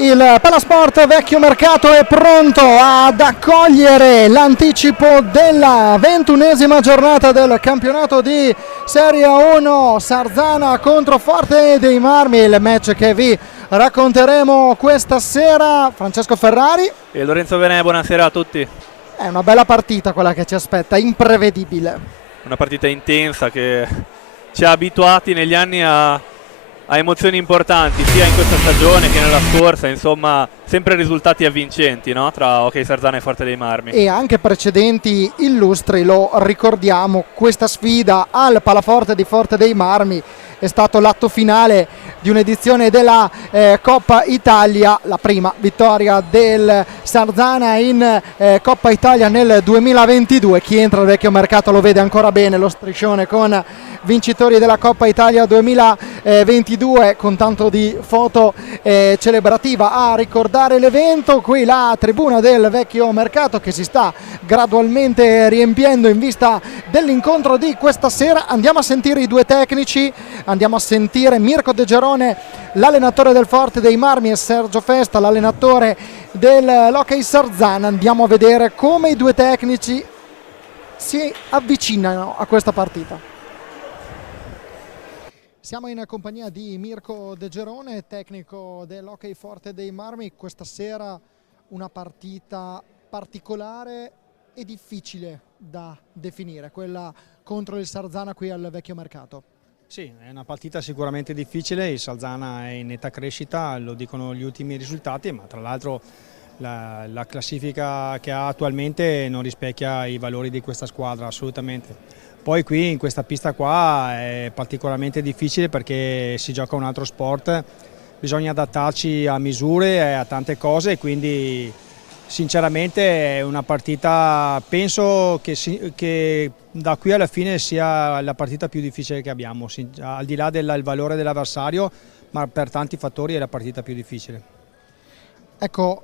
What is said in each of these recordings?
Il Palasport Vecchio Mercato è pronto ad accogliere l'anticipo della 21esima giornata del campionato di Serie 1 Sarzana contro Forte dei Marmi, il match che vi racconteremo questa sera. Francesco Ferrari e Lorenzo Venè, buonasera a tutti. È una bella partita quella che ci aspetta, imprevedibile. Una partita intensa che ci ha abituati negli anni a emozioni importanti, sia in questa stagione che nella scorsa, insomma sempre risultati avvincenti, no? Tra Ok Sarzana e Forte dei Marmi. E anche precedenti illustri, lo ricordiamo, questa sfida al Palaforte di Forte dei Marmi è stato l'atto finale di un'edizione della Coppa Italia, la prima vittoria del Sarzana in Coppa Italia nel 2022. Chi entra al Vecchio Mercato lo vede ancora bene, lo striscione con vincitori della Coppa Italia 2022 con tanto di foto celebrativa a ricordare l'evento. Qui la tribuna del Vecchio Mercato che si sta gradualmente riempiendo in vista dell'incontro di questa sera. Andiamo a sentire i due tecnici, andiamo a sentire Mirko De Gerone, l'allenatore del Forte dei Marmi, e Sergio Festa, l'allenatore dell'Hockey Sarzana. Andiamo a vedere come i due tecnici si avvicinano a questa partita. Siamo in compagnia di Mirko De Gerone, tecnico dell'Hockey Forte dei Marmi. Questa sera una partita particolare e difficile da definire, quella contro il Sarzana qui al Vecchio Mercato. Sì, è una partita sicuramente difficile, il Sarzana è in netta crescita, lo dicono gli ultimi risultati, ma tra l'altro la classifica che ha attualmente non rispecchia i valori di questa squadra, assolutamente. Poi qui in questa pista qua è particolarmente difficile perché si gioca un altro sport, bisogna adattarci a misure e a tante cose, quindi sinceramente è una partita, penso che da qui alla fine sia la partita più difficile che abbiamo, al di là del valore dell'avversario, ma per tanti fattori è la partita più difficile. Ecco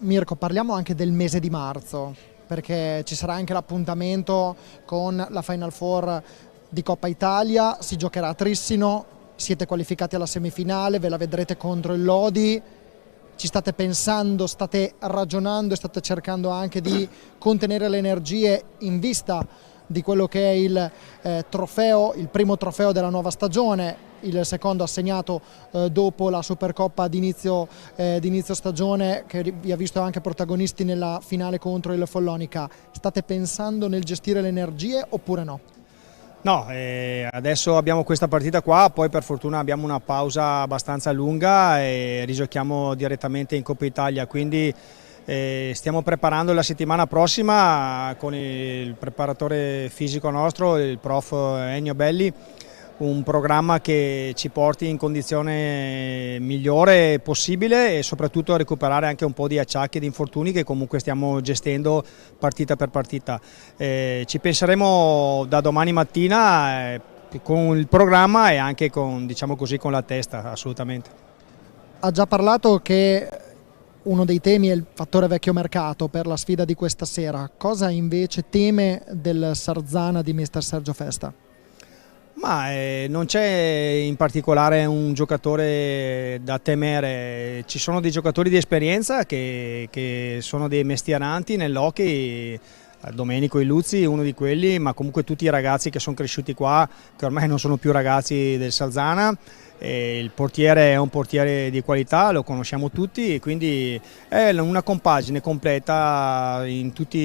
Mirko, parliamo anche del mese di marzo, perché ci sarà anche l'appuntamento con la Final Four di Coppa Italia, si giocherà a Trissino, siete qualificati alla semifinale, ve la vedrete contro il Lodi. Ci state pensando, state ragionando e state cercando anche di contenere le energie in vista di quello che è il trofeo, il primo trofeo della nuova stagione, il secondo assegnato dopo la Supercoppa di inizio stagione, che vi ha visto anche protagonisti nella finale contro il Follonica. State pensando nel gestire le energie oppure no? No, adesso abbiamo questa partita qua, poi per fortuna abbiamo una pausa abbastanza lunga e rigiochiamo direttamente in Coppa Italia, quindi stiamo preparando la settimana prossima con il preparatore fisico nostro, il prof Ennio Belli, un programma che ci porti in condizione migliore possibile e soprattutto a recuperare anche un po' di acciacchi e di infortuni che comunque stiamo gestendo partita per partita. Ci penseremo da domani mattina con il programma e anche con, diciamo così, con la testa, assolutamente. Ha già parlato che uno dei temi è il fattore Vecchio Mercato per la sfida di questa sera. Cosa invece teme del Sarzana di mister Sergio Festa? Ma non c'è in particolare un giocatore da temere, ci sono dei giocatori di esperienza che sono dei mestieranti nell'hockey, Domenico Illuzzi uno di quelli, ma comunque tutti i ragazzi che sono cresciuti qua, che ormai non sono più ragazzi del Sarzana. Il portiere è un portiere di qualità, lo conosciamo tutti e quindi è una compagine completa in tutti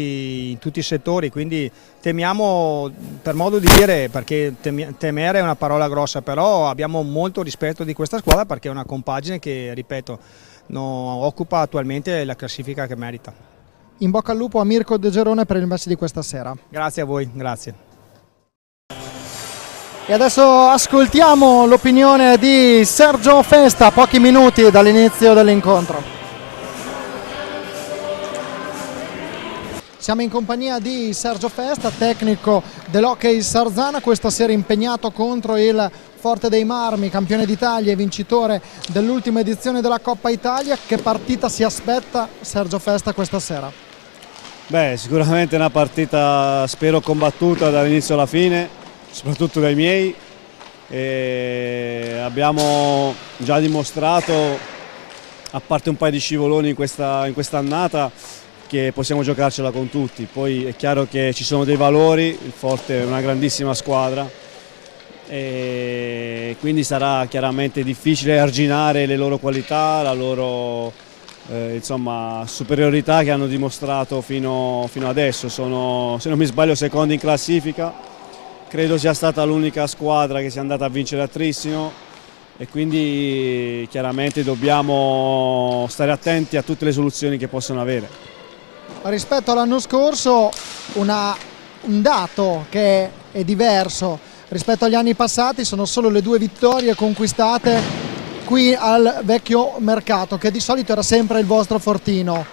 i settori, quindi temiamo, per modo di dire, perché temere è una parola grossa, però abbiamo molto rispetto di questa squadra perché è una compagine che, ripeto, occupa attualmente la classifica che merita. In bocca al lupo a Mirko De Gerone per il match di questa sera. Grazie a voi, grazie. E adesso ascoltiamo l'opinione di Sergio Festa, pochi minuti dall'inizio dell'incontro. Siamo in compagnia di Sergio Festa, tecnico dell'Hockey Sarzana, questa sera impegnato contro il Forte dei Marmi, campione d'Italia e vincitore dell'ultima edizione della Coppa Italia. Che partita si aspetta Sergio Festa questa sera? Beh, sicuramente una partita spero combattuta dall'inizio alla fine, soprattutto dai miei. Abbiamo già dimostrato a parte un paio di scivoloni in quest'annata, che possiamo giocarcela con tutti. Poi è chiaro che ci sono dei valori, il Forte è una grandissima squadra e quindi sarà chiaramente difficile arginare le loro qualità, la loro insomma, superiorità che hanno dimostrato fino adesso. Sono, se non mi sbaglio, secondi in classifica, credo sia stata l'unica squadra che sia andata a vincere a Trissino e quindi chiaramente dobbiamo stare attenti a tutte le soluzioni che possono avere. Rispetto all'anno scorso un dato che è diverso rispetto agli anni passati sono solo le 2 vittorie conquistate qui al vecchio mercato, che di solito era sempre il vostro fortino.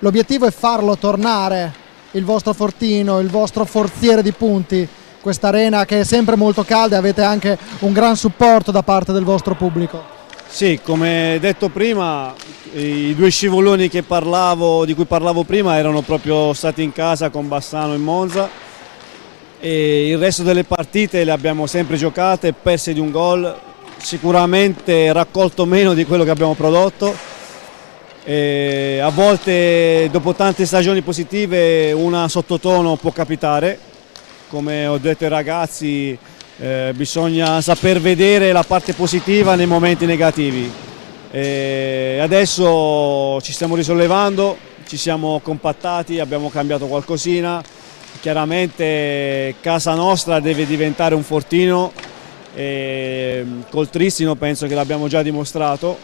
L'obiettivo è farlo tornare, il vostro fortino, il vostro forziere di punti, questa arena che è sempre molto calda e avete anche un gran supporto da parte del vostro pubblico. Sì, come detto prima, i 2 scivoloni di cui parlavo prima erano proprio stati in casa con Bassano e Monza e il resto delle partite le abbiamo sempre giocate, perse di un gol, sicuramente raccolto meno di quello che abbiamo prodotto. E a volte dopo tante stagioni positive una sottotono può capitare, come ho detto ai ragazzi. Bisogna saper vedere la parte positiva nei momenti negativi. Adesso ci stiamo risollevando, ci siamo compattati, abbiamo cambiato qualcosina. Chiaramente casa nostra deve diventare un fortino, col Trissino penso che l'abbiamo già dimostrato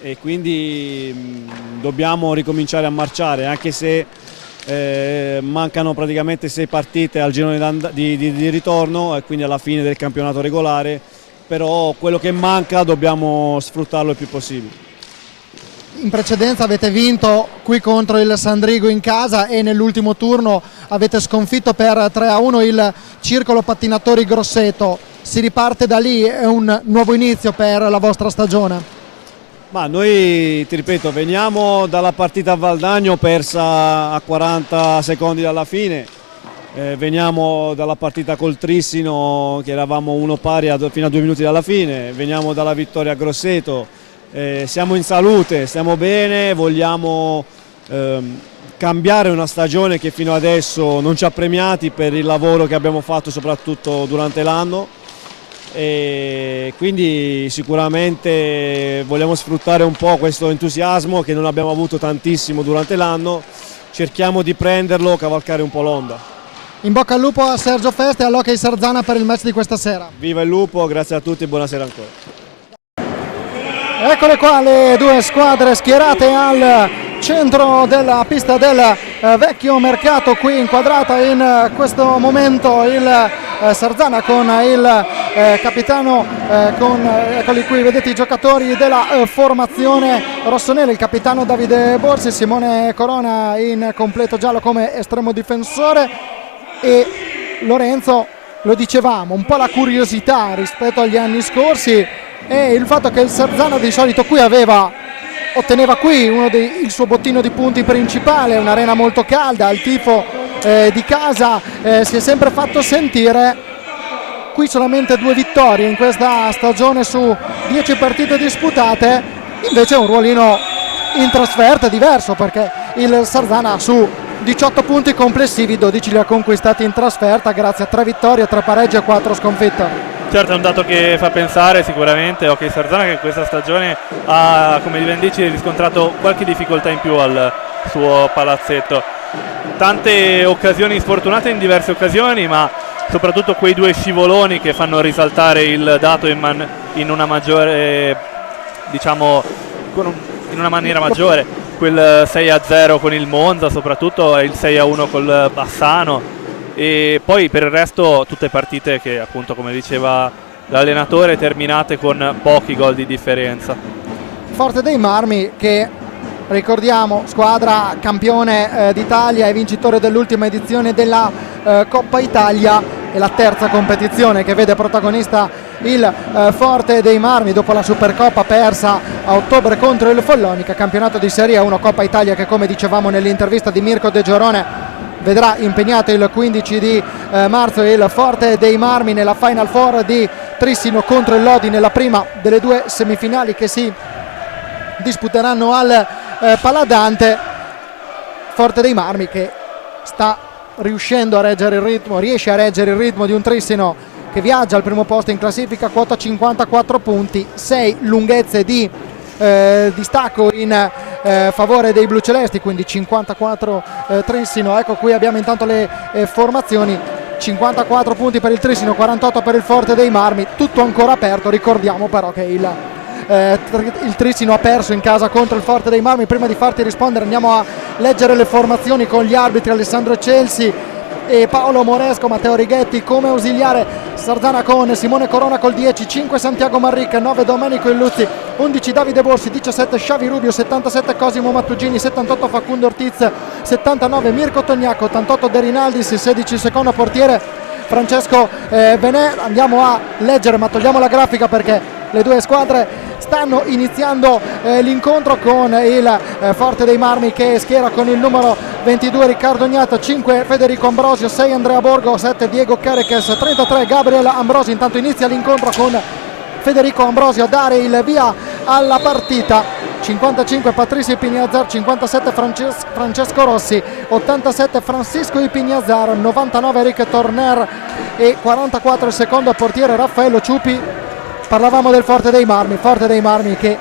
e quindi dobbiamo ricominciare a marciare, anche se mancano praticamente 6 partite al girone di ritorno e quindi alla fine del campionato regolare, però quello che manca dobbiamo sfruttarlo il più possibile. In precedenza avete vinto qui contro il Sandrigo in casa e nell'ultimo turno avete sconfitto per 3-1 il Circolo Pattinatori Grosseto. Si riparte da lì, è un nuovo inizio per la vostra stagione? Ma noi, ti ripeto, veniamo dalla partita a Valdagno persa a 40 secondi dalla fine, veniamo dalla partita col Trissino che eravamo 1 pari fino a 2 minuti dalla fine, veniamo dalla vittoria a Grosseto, siamo in salute, stiamo bene, vogliamo cambiare una stagione che fino adesso non ci ha premiati per il lavoro che abbiamo fatto soprattutto durante l'anno. E quindi sicuramente vogliamo sfruttare un po' questo entusiasmo che non abbiamo avuto tantissimo durante l'anno, cerchiamo di prenderlo, cavalcare un po' l'onda. In bocca al lupo a Sergio Feste e all'Hockey Sarzana per il match di questa sera. Viva il lupo, grazie a tutti e buonasera ancora. Eccole qua le 2 squadre schierate al centro della pista del vecchio mercato, qui inquadrata in questo momento il Sarzana con il capitano, eccoli qui, vedete i giocatori della formazione rossonera, il capitano Davide Borsi, Simone Corona in completo giallo come estremo difensore e Lorenzo, lo dicevamo, un po' la curiosità rispetto agli anni scorsi e il fatto che il Sarzana di solito qui otteneva qui il suo bottino di punti principale, un'arena molto calda, il tifo di casa si è sempre fatto sentire. Qui solamente 2 vittorie in questa stagione su 10 partite disputate, invece un ruolino in trasferta diverso perché il Sarzana su 18 punti complessivi 12 li ha conquistati in trasferta grazie a 3 vittorie, 3 pareggi e 4 sconfitte. Certo, è un dato che fa pensare sicuramente. Hockey Sarzana che questa stagione ha, come ben dici, riscontrato qualche difficoltà in più al suo palazzetto. Tante occasioni sfortunate in diverse occasioni, ma soprattutto quei 2 scivoloni che fanno risaltare il dato in una maggiore, diciamo, in una maniera maggiore. Quel 6-0 con il Monza soprattutto e il 6-1 col Bassano. E poi per il resto tutte partite che appunto, come diceva l'allenatore, terminate con pochi gol di differenza. Forte dei Marmi che, ricordiamo, squadra campione d'Italia e vincitore dell'ultima edizione della Coppa Italia, è la terza competizione che vede protagonista il Forte dei Marmi dopo la Supercoppa persa a ottobre contro il Follonica, campionato di Serie 1, Coppa Italia che, come dicevamo nell'intervista di Mirko De Giorone, vedrà impegnato il 15 di marzo il Forte dei Marmi nella Final Four di Trissino contro il Lodi nella prima delle 2 semifinali che si disputeranno al Paladante. Forte dei Marmi che sta riuscendo a reggere il ritmo, riesce a reggere il ritmo di un Trissino che viaggia al primo posto in classifica, quota 54 punti, 6 lunghezze di distacco in favore dei blu celesti, quindi 54 Trissino. Ecco, qui abbiamo intanto le formazioni: 54 punti per il Trissino, 48 per il Forte dei Marmi, tutto ancora aperto. Ricordiamo però che il Trissino ha perso in casa contro il Forte dei Marmi. Prima di farti rispondere andiamo a leggere le formazioni con gli arbitri: Alessandro Celsi e Paolo Moresco, Matteo Righetti come ausiliare, Sarzana con Simone Corona col 10, 5 Santiago Marric, 9 Domenico Illuzzi, 11 Davide Borsi, 17 Xavi Rubio, 77 Cosimo Mattugini, 78 Facundo Ortiz, 79 Mirko Tognacco, 88 De Rinaldis, 16 secondo portiere Francesco Benè. Andiamo a leggere, ma togliamo la grafica perché le due squadre stanno iniziando l'incontro, con il Forte dei Marmi che schiera con il numero 22 Riccardo Gnata, 5 Federico Ambrosio, 6 Andrea Borgo, 7 Diego Careches, 33 Gabriel Ambrosi. Intanto inizia l'incontro con Federico Ambrosio a dare il via alla partita. 55 Patricio Ipiniazar, 57 Francesco Rossi, 87 Francisco Ipiniazar, 99 Eric Torner e 44 il secondo portiere Raffaello Ciupi. Parlavamo del Forte dei Marmi che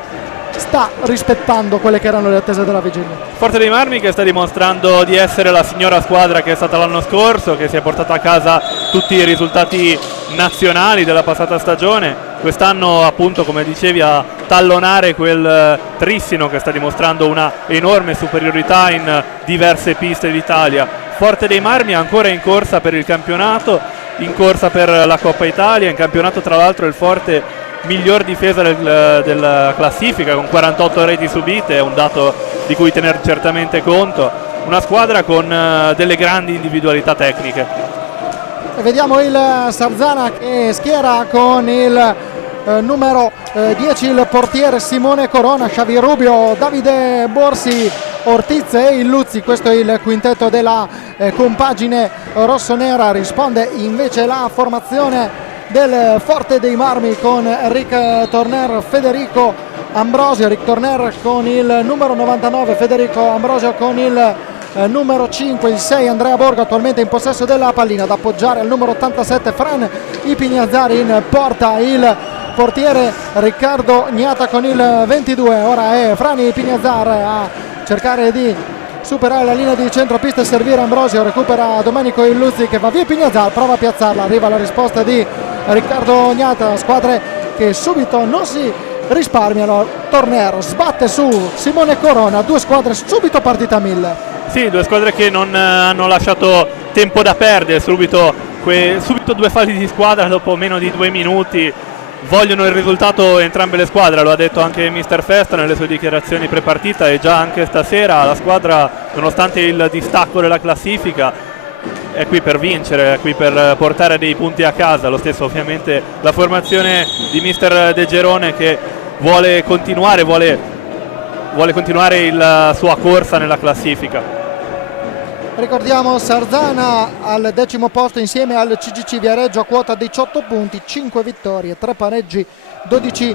sta rispettando quelle che erano le attese della vigilia. Forte dei Marmi che sta dimostrando di essere la signora squadra che è stata l'anno scorso, che si è portata a casa tutti i risultati nazionali della passata stagione. Quest'anno, appunto, come dicevi, a tallonare quel Trissino che sta dimostrando una enorme superiorità in diverse piste d'Italia. Forte dei Marmi è ancora in corsa per il campionato, in corsa per la Coppa Italia. In campionato, tra l'altro, il Forte miglior difesa della classifica con 48 reti subite, è un dato di cui tener certamente conto. Una squadra con delle grandi individualità tecniche. E vediamo il Sarzana che schiera con il numero 10 il portiere Simone Corona, Xavi Rubio, Davide Borsi, Ortiz e Illuzzi. Questo è il quintetto della compagine rossonera. Risponde invece la formazione del Forte dei Marmi con Rick Torner, Federico Ambrosio, Rick Torner con il numero 99, Federico Ambrosio con il numero 5, il 6 Andrea Borgo, attualmente in possesso della pallina, ad appoggiare al numero 87 Fran Ipiniazzari, in porta il portiere Riccardo Gnata con il 22. Ora è Frani Ipiniazzar a cercare di superare la linea di centropista e servire Ambrosio, recupera Domenico Illuzzi che va via Ipiniazzar, prova a piazzarla, arriva la risposta di Riccardo Gnata. Squadre che subito non si risparmiano. Torner sbatte su Simone Corona, due squadre subito partita a 1000. Sì, due squadre che non hanno lasciato tempo da perdere, subito due falli di squadra dopo meno di 2 minuti. Vogliono il risultato entrambe le squadre, lo ha detto anche Mister Festa nelle sue dichiarazioni pre-partita, e già anche stasera la squadra, nonostante il distacco della classifica, è qui per vincere, è qui per portare dei punti a casa. Lo stesso ovviamente la formazione di Mister De Gerone, che vuole continuare la sua corsa nella classifica. Ricordiamo Sarzana al 10° posto insieme al CGC Viareggio a quota 18 punti, 5 vittorie, 3 pareggi, 12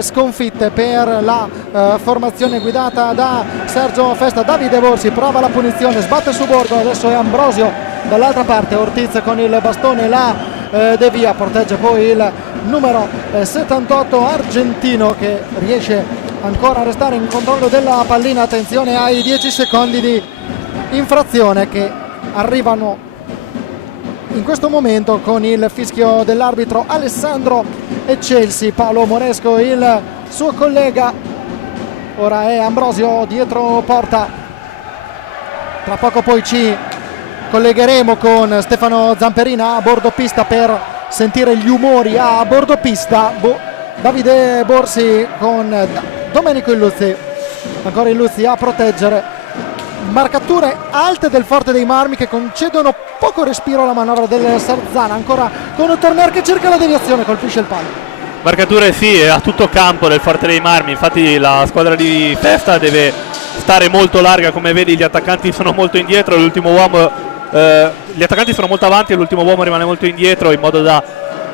sconfitte per la formazione guidata da Sergio Festa. Davide Borsi prova la punizione, sbatte su Borgo, adesso è Ambrosio dall'altra parte, Ortiz con il bastone la devia, protegge poi il numero 78 argentino che riesce ancora a restare in controllo della pallina. Attenzione ai 10 secondi di infrazione che arrivano in questo momento con il fischio dell'arbitro Alessandro Celsi. Paolo Moresco, il suo collega, ora è Ambrosio dietro porta. Tra poco poi ci collegheremo con Stefano Zamperina a bordo pista per sentire gli umori a bordo pista. Davide Borsi con Domenico Illuzzi, ancora Illuzzi a proteggere. Marcature alte del Forte dei Marmi che concedono poco respiro alla manovra del Sarzana, ancora con Torner che cerca la deviazione, colpisce il palo. Marcature sì, a tutto campo del Forte dei Marmi, infatti la squadra di Festa deve stare molto larga, come vedi gli attaccanti sono molto indietro, gli attaccanti sono molto avanti e l'ultimo uomo rimane molto indietro, in modo da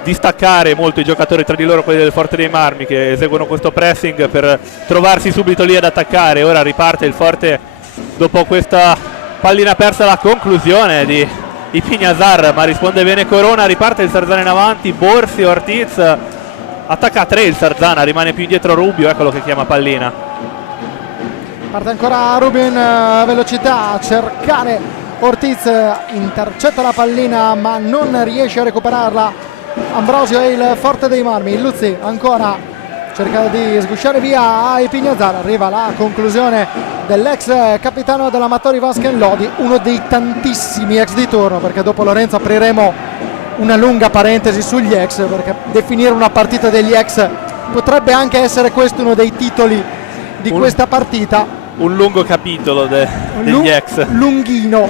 distaccare molto i giocatori tra di loro, quelli del Forte dei Marmi, che eseguono questo pressing per trovarsi subito lì ad attaccare. Ora riparte il Forte dopo questa pallina persa, la conclusione di Ipignazar, ma risponde bene Corona. Riparte il Sarzana in avanti, Borsi, Ortiz, attacca a 3 il Sarzana, rimane più indietro Rubio, eccolo che chiama pallina. Parte ancora Rubio in velocità a cercare Ortiz, intercetta la pallina ma non riesce a recuperarla Ambrosio e il Forte dei Marmi. Luzzi ancora cerca di sgusciare via a Ipignazar, arriva la conclusione dell'ex capitano dell'Amatori Vasken Lodi, uno dei tantissimi ex di turno, perché dopo Lorenzo apriremo una lunga parentesi sugli ex, perché definire una partita degli ex potrebbe anche essere questo uno dei titoli di questa partita. Un lungo capitolo degli ex. Lunghino.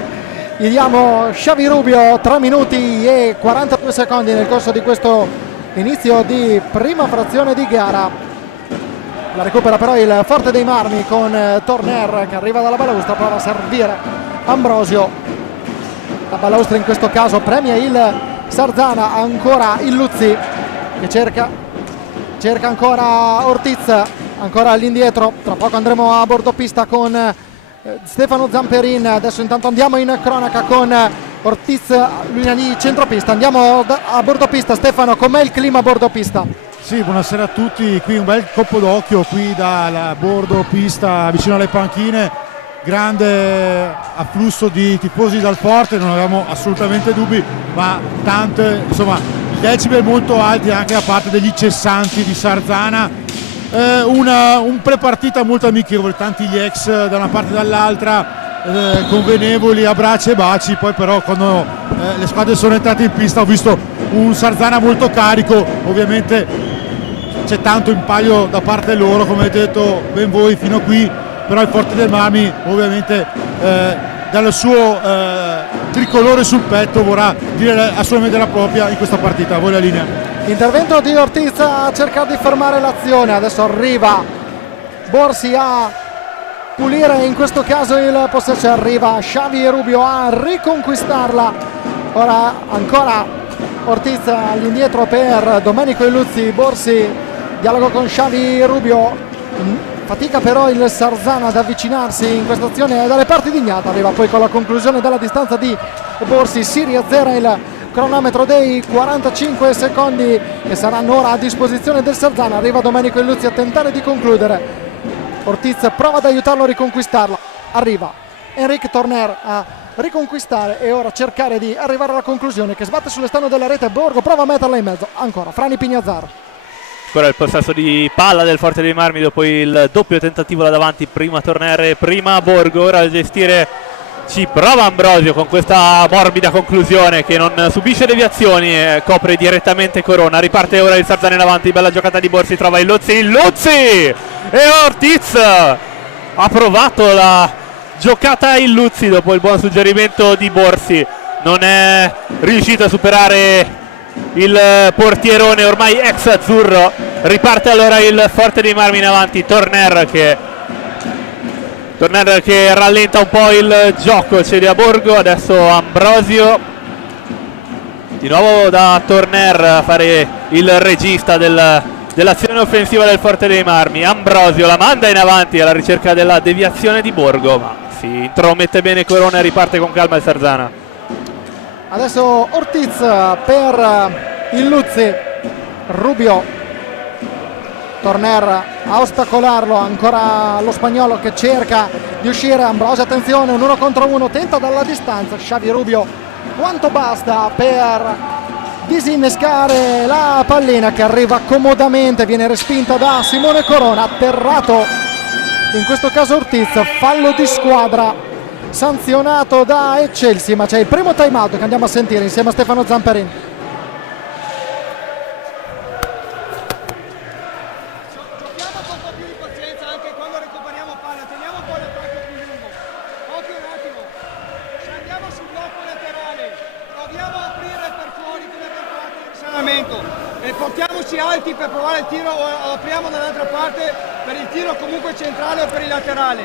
Gli diamo Xavi Rubio 3 minuti e 42 secondi nel corso di questo inizio di prima frazione di gara. La recupera però il Forte dei Marmi con Torner che arriva dalla balaustra, prova a servire Ambrosio. La balaustra in questo caso premia il Sarzana, ancora il Luzzi che cerca ancora Ortiz, ancora all'indietro. Tra poco andremo a bordo pista con Stefano Zamperin. Adesso intanto andiamo in cronaca con Ortiz, Lugnani centropista. Andiamo a bordo pista. Stefano, com'è il clima a bordo pista? Sì, buonasera a tutti, qui un bel colpo d'occhio qui dal bordo pista vicino alle panchine, grande afflusso di tifosi dal Forte, non avevamo assolutamente dubbi, ma tante, insomma, decibel molto alti anche da parte degli cessanti di Sarzana. Un prepartita molto amichevole, tanti gli ex da una parte e dall'altra, convenevoli, abbracci e baci. Poi però quando le squadre sono entrate in pista ho visto un Sarzana molto carico, ovviamente c'è tanto impaglio da parte loro, come avete detto ben voi fino a qui, però il Forte dei Marmi ovviamente dal suo tricolore sul petto vorrà dire assolutamente la propria in questa partita. A voi la linea. Intervento di Ortiz a cercare di fermare l'azione. Adesso arriva Borsi a pulire in questo caso il possesso, arriva Xavi Rubio a riconquistarla. Ora ancora Ortiz all'indietro per Domenico Illuzzi. Borsi dialogo con Xavi Rubio, fatica però il Sarzana ad avvicinarsi in questa azione dalle parti di Ignata. Arriva poi con la conclusione della distanza di Borsi, si riazzera il cronometro dei 45 secondi che saranno ora a disposizione del Sarzana. Arriva Domenico Illuzzi a tentare di concludere. Ortiz prova ad aiutarlo a riconquistarla. Arriva Enric Torner a riconquistare e ora cercare di arrivare alla conclusione, che sbatte sull'esterno della rete. Borgo prova a metterla in mezzo. Ancora Frani Ipignazar. Ancora il possesso di palla del Forte dei Marmi dopo il doppio tentativo là davanti, prima Torner e prima Borgo. Ora a gestire ci prova Ambrosio con questa morbida conclusione che non subisce deviazioni e copre direttamente Corona. Riparte ora il Sarzana in avanti, bella giocata di Borsi, trova il Luzzi e Ortiz ha provato la giocata il Luzzi dopo il buon suggerimento di Borsi, non è riuscito a superare il portierone ormai ex azzurro. Riparte allora il Forte dei Marmi in avanti, Torner che rallenta un po' il gioco, cede a Borgo. Adesso Ambrosio di nuovo da Torner a fare il regista dell'azione offensiva del Forte dei Marmi. Ambrosio la manda in avanti alla ricerca della deviazione di Borgo, ma si intromette bene Corona e riparte con calma il Sarzana. Adesso Ortiz per il Luzzi, Rubio, Torner a ostacolarlo, ancora lo spagnolo che cerca di uscire. Ambrosio, attenzione, un 1 contro 1, tenta dalla distanza Xavi Rubio quanto basta per disinnescare la pallina che arriva comodamente, viene respinta da Simone Corona. Atterrato in questo caso Ortiz, fallo di squadra sanzionato da Eccelsi, ma c'è il primo time out che andiamo a sentire insieme a Stefano Zamperin. E portiamoci alti per provare il tiro, o apriamo dall'altra parte per il tiro comunque centrale o per il laterale.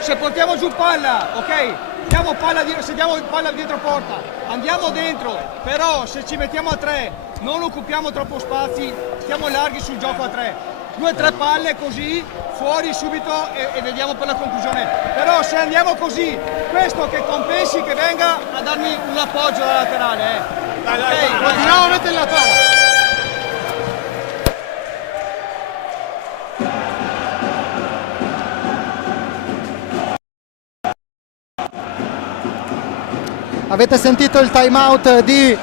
Se portiamo giù palla, ok, se diamo palla dietro porta, andiamo dentro, però se ci mettiamo a 3 non occupiamo troppo spazi, stiamo larghi sul gioco a 3. 2-3 palle così, fuori subito e vediamo per la conclusione. Però se andiamo così, questo che compensi che venga a darmi un appoggio da laterale. Dai, continuiamo a mettere la palla. Avete sentito il time out di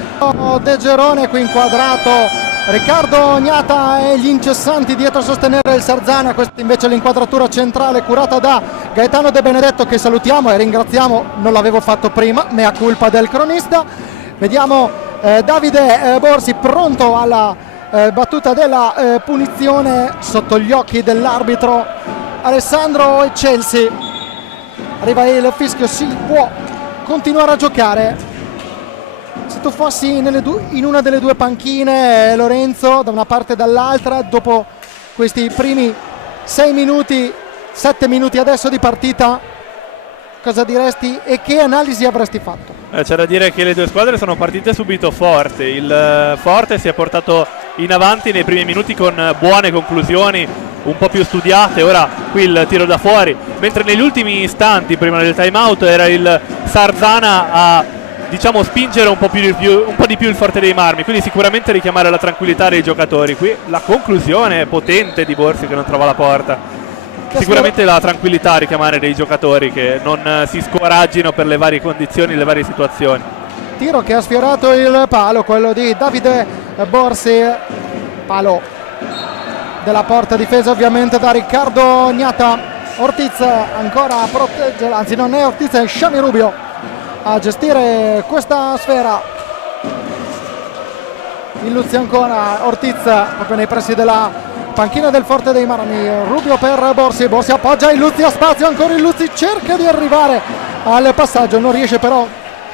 De Gerone, qui inquadrato Riccardo Ognata e gli incessanti dietro a sostenere il Sarzana. Questa invece è l'inquadratura centrale curata da Gaetano De Benedetto, che salutiamo e ringraziamo, non l'avevo fatto prima, mea culpa del cronista. Vediamo Davide Borsi pronto alla battuta della punizione sotto gli occhi dell'arbitro Alessandro Eccelsi. Arriva il fischio, si può continuare a giocare. Se tu fossi in una delle due panchine, Lorenzo, da una parte e dall'altra, dopo questi primi 6 minuti, 7 minuti adesso di partita, cosa diresti e che analisi avresti fatto? C'è da dire che le due squadre sono partite subito forte. Il Forte si è portato in avanti nei primi minuti con buone conclusioni, un po' più studiate. Ora qui il tiro da fuori, mentre negli ultimi istanti prima del time out era il Sarzana a, diciamo, spingere un po' di più il Forte dei Marmi, quindi sicuramente richiamare la tranquillità dei giocatori. Qui la conclusione potente di Borsi che non trova la porta. Sicuramente la tranquillità a richiamare dei giocatori che non si scoraggino per le varie condizioni, le varie situazioni. Tiro che ha sfiorato il palo, quello di Davide Borsi, palo della porta difesa ovviamente da Riccardo Ognata. Ortiz ancora a proteggere, anzi non è Ortiz, è Xavi Rubio a gestire questa sfera. Illuzzi ancora, Ortiz proprio nei pressi della panchina del Forte dei Marmi. Rubio per Borsi, Borsi appoggia Illuzzi, a spazio ancora Illuzzi, cerca di arrivare al passaggio, non riesce però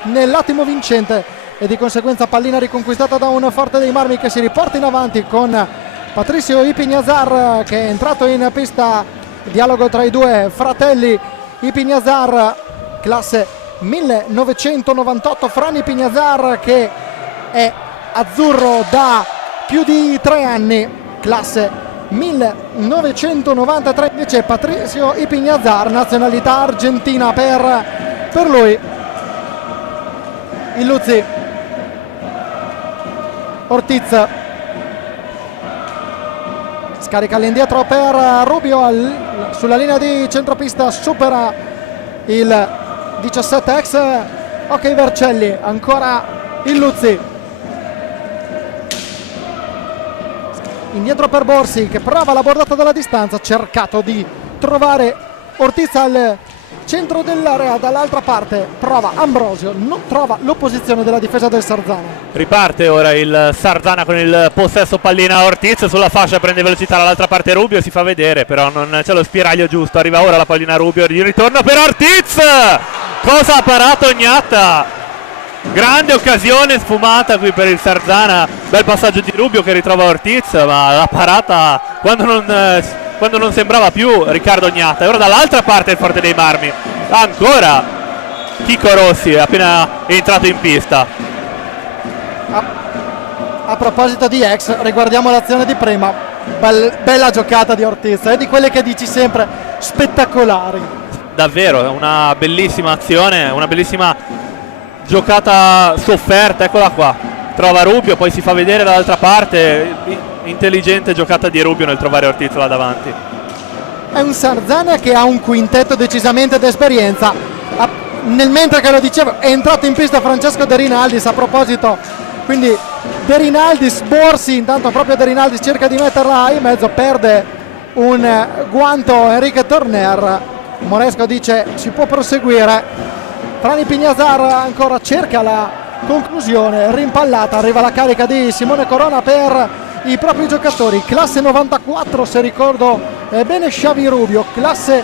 nell'attimo vincente e di conseguenza pallina riconquistata da un Forte dei Marmi che si riporta in avanti con Patricio Ipignazar che è entrato in pista. Dialogo tra i due fratelli Ipignazar, classe 1998, Fran Ipignazar che è azzurro da più di 3 anni, classe 1993 invece Patricio Ipignazar, nazionalità argentina per lui. Illuzzi, Ortiz scarica all'indietro per Rubio sulla linea di centropista, supera il 17 ex Ok Vercelli, ancora Illuzzi, indietro per Borsi che prova la bordata dalla distanza, ha cercato di trovare Ortiz al centro dell'area, dall'altra parte prova Ambrosio, non trova l'opposizione della difesa del Sarzana. Riparte ora il Sarzana con il possesso pallina. Ortiz sulla fascia, prende velocità dall'altra parte Rubio, si fa vedere però non c'è lo spiraglio giusto. Arriva ora la pallina Rubio, di ritorno per Ortiz, cosa ha parato Ognata, grande occasione sfumata qui per il Sarzana. Bel passaggio di Rubio che ritrova Ortiz, ma la parata quando non sembrava più Riccardo Ognata. E ora dall'altra parte il Forte dei Marmi, ancora Chico Rossi è appena entrato in pista. A proposito di ex, riguardiamo l'azione di prima, bella giocata di Ortiz, è di quelle che dici sempre spettacolari. Davvero una bellissima azione, una bellissima giocata sofferta. Eccola qua, trova Rubio, poi si fa vedere dall'altra parte. Intelligente giocata di Rubio nel trovare Ortiz là davanti. È un Sarzana che ha un quintetto decisamente d'esperienza. Mentre che lo dicevo è entrato in pista Francesco De Rinaldis a proposito, quindi De Rinaldis, Borsi, intanto proprio De Rinaldis cerca di metterla in mezzo, perde un guanto Enrique Torner. Moresco dice si può proseguire. Frani Pignazar ancora cerca la conclusione, rimpallata, arriva la carica di Simone Corona per i propri giocatori, classe 94 se ricordo bene Xavi Rubio, classe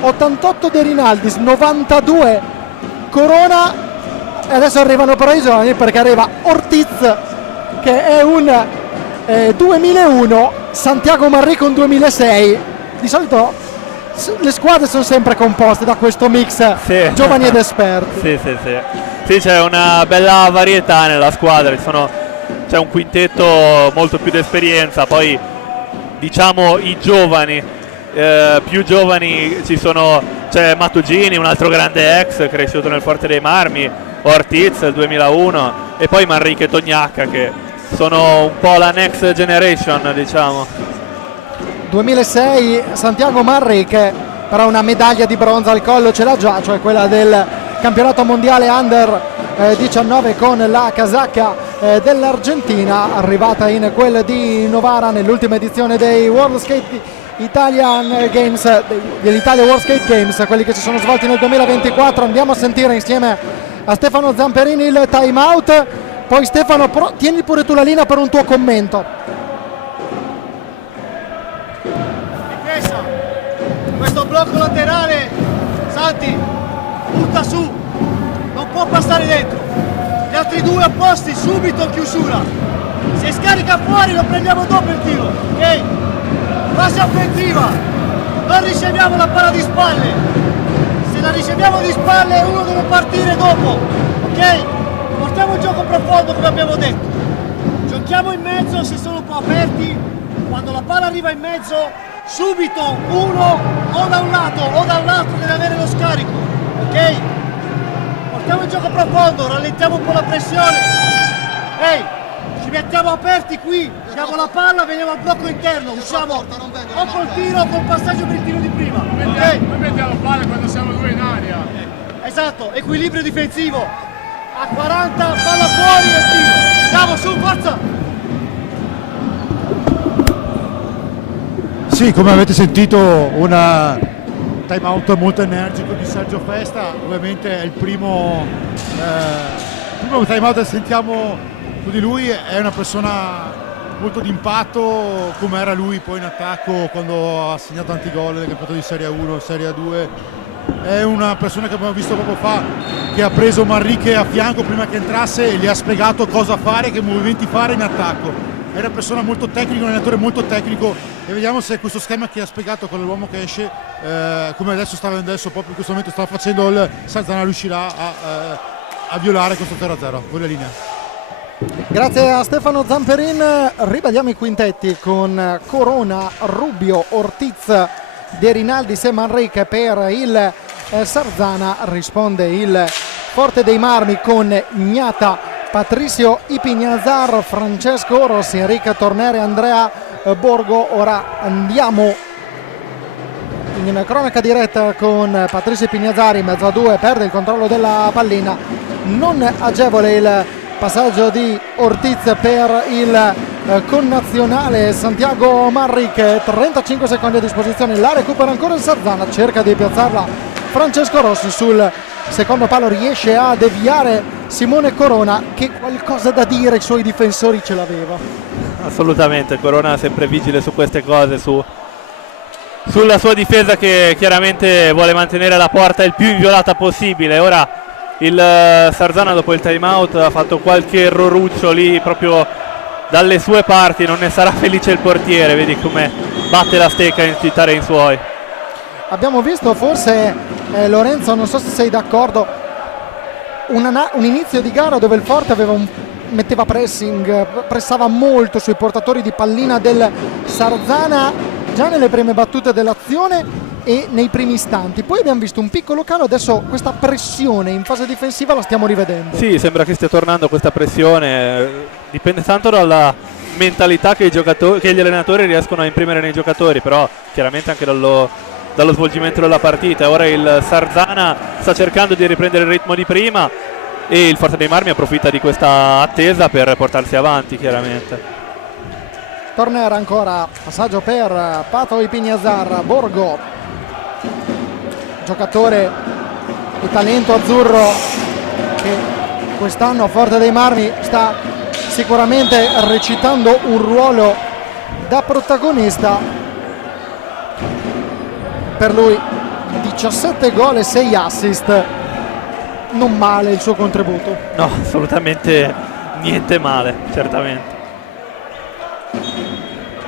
88 De Rinaldis, 92 Corona, e adesso arrivano però i giovani perché arriva Ortiz che è un 2001, Santiago Marrico un 2006. Di solito le squadre sono sempre composte da questo mix, sì, giovani ed esperti. Sì, c'è una bella varietà nella squadra, c'è un quintetto molto più d'esperienza. Poi diciamo i giovani, più giovani c'è Matugini, un altro grande ex cresciuto nel Forte dei Marmi, Ortiz del 2001, e poi Manrique e Tognacca, che sono un po' la next generation, diciamo. 2006 Santiago Manrique, però una medaglia di bronzo al collo ce l'ha già, cioè quella del campionato mondiale under 19 con la casacca dell'Argentina, arrivata in quel di Novara nell'ultima edizione dei World Skate Italian Games, dell'Italia World Skate Games, quelli che si sono svolti nel 2024. Andiamo a sentire insieme a Stefano Zamperini il time out. Poi Stefano, tieni pure tu la linea per un tuo commento. Questo blocco laterale, Santi, butta su, non può passare dentro. Gli altri due opposti subito in chiusura. Se scarica fuori lo prendiamo dopo il tiro, ok? Fase offensiva, non riceviamo la palla di spalle. Se la riceviamo di spalle uno deve partire dopo, ok? Portiamo il gioco profondo come abbiamo detto. Giochiamo in mezzo se sono un po' aperti. Quando la palla arriva in mezzo, subito uno o da un lato o dall'altro deve avere lo scarico, ok? Portiamo il gioco profondo, rallentiamo un po' la pressione. Ehi, ci mettiamo aperti qui, diamo la palla, veniamo al blocco interno, usciamo o col tiro o col passaggio per il tiro di prima. Noi mettiamo la palla quando siamo due in aria. Esatto, equilibrio difensivo. A 40, palla fuori e tiro. Andiamo su, forza! Sì, come avete sentito, un time out molto energico di Sergio Festa. Ovviamente è il primo time out che sentiamo su di lui. È una persona molto d'impatto, come era lui poi in attacco quando ha segnato tanti gol nel campionato di Serie 1, Serie 2. È una persona che abbiamo visto poco fa, che ha preso Manrique a fianco prima che entrasse e gli ha spiegato cosa fare, che movimenti fare in attacco. È una persona molto tecnica, un allenatore molto tecnico, e vediamo se questo schema che ha spiegato con l'uomo che esce, come adesso proprio in questo momento sta facendo il Sarzana, riuscirà a violare questo 0-0. Voi la linea. Grazie a Stefano Zamperin. Ribadiamo i quintetti con Corona, Rubio, Ortiz, De Rinaldis e Manrique per il Sarzana. Risponde il Forte dei Marmi con Gnata, Patricio Ipignazar, Francesco Rossi, Enrica Tornere, Andrea Borgo. Ora andiamo in cronaca diretta con Patricio Ipignazar in mezzo a due, perde il controllo della pallina, non agevole il passaggio di Ortiz per il connazionale Santiago Manrique. 35 secondi a disposizione, la recupera ancora il Sarzana, cerca di piazzarla Francesco Rossi sul secondo palo, riesce a deviare Simone Corona, che qualcosa da dire ai suoi difensori ce l'aveva. Assolutamente, Corona sempre vigile su queste cose, sulla sua difesa, che chiaramente vuole mantenere la porta il più inviolata possibile. Ora il Sarzana dopo il time out ha fatto qualche erroruccio lì proprio dalle sue parti, non ne sarà felice il portiere, vedi come batte la stecca in citare in suoi. Abbiamo visto forse, Lorenzo, non so se sei d'accordo, un inizio di gara dove il Forte metteva pressing, pressava molto sui portatori di pallina del Sarzana già nelle prime battute dell'azione e nei primi istanti. Poi abbiamo visto un piccolo calo, adesso questa pressione in fase difensiva la stiamo rivedendo. Sì, sembra che stia tornando questa pressione, dipende tanto dalla mentalità che gli allenatori riescono a imprimere nei giocatori, però chiaramente anche dallo svolgimento della partita. Ora il Sarzana sta cercando di riprendere il ritmo di prima e il Forte dei Marmi approfitta di questa attesa per portarsi avanti, chiaramente. Tornera ancora, passaggio per Pato Ipignazar, Borgo, giocatore di talento azzurro che quest'anno a Forte dei Marmi sta sicuramente recitando un ruolo da protagonista. Per lui 17 gol e 6 assist, non male il suo contributo. No, assolutamente niente male, certamente.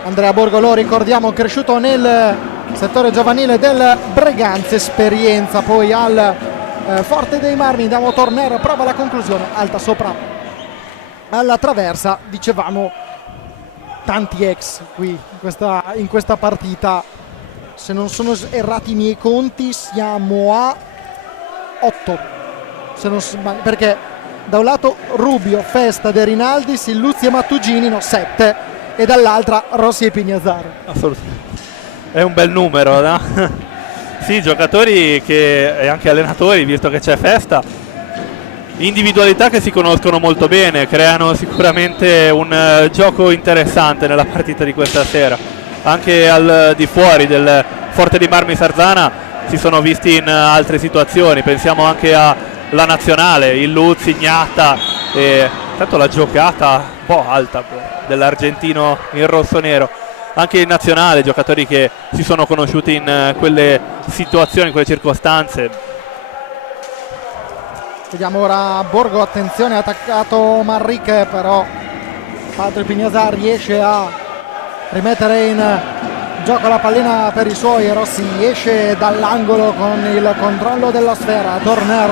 Andrea Borgo, lo ricordiamo, cresciuto nel settore giovanile del Breganze, esperienza poi al Forte dei Marmi. Andiamo, Tornero prova la conclusione, alta sopra alla traversa. Dicevamo tanti ex qui in questa partita, se non sono errati i miei conti siamo a 8, se non sbaglio, perché da un lato Rubio, Festa, De Rinaldi, Silluzzi e Mattugini, 7, e dall'altra Rossi e Pignazzaro. Assolutamente, è un bel numero, no? Sì, giocatori e anche allenatori, visto che c'è Festa, individualità che si conoscono molto bene, creano sicuramente un gioco interessante nella partita di questa sera. Anche al di fuori del Forte dei Marmi Sarzana si sono visti in altre situazioni, pensiamo anche alla nazionale, il Luzzi, Ignatta, e tanto la giocata un po' alta dell'argentino in rosso-nero. Anche in nazionale, giocatori che si sono conosciuti in quelle situazioni, in quelle circostanze. Vediamo ora Borgo, attenzione, ha attaccato Manrique, però Patrick Pignazzaro riesce a rimettere in gioco la pallina per i suoi. Rossi esce dall'angolo con il controllo della sfera. Torner,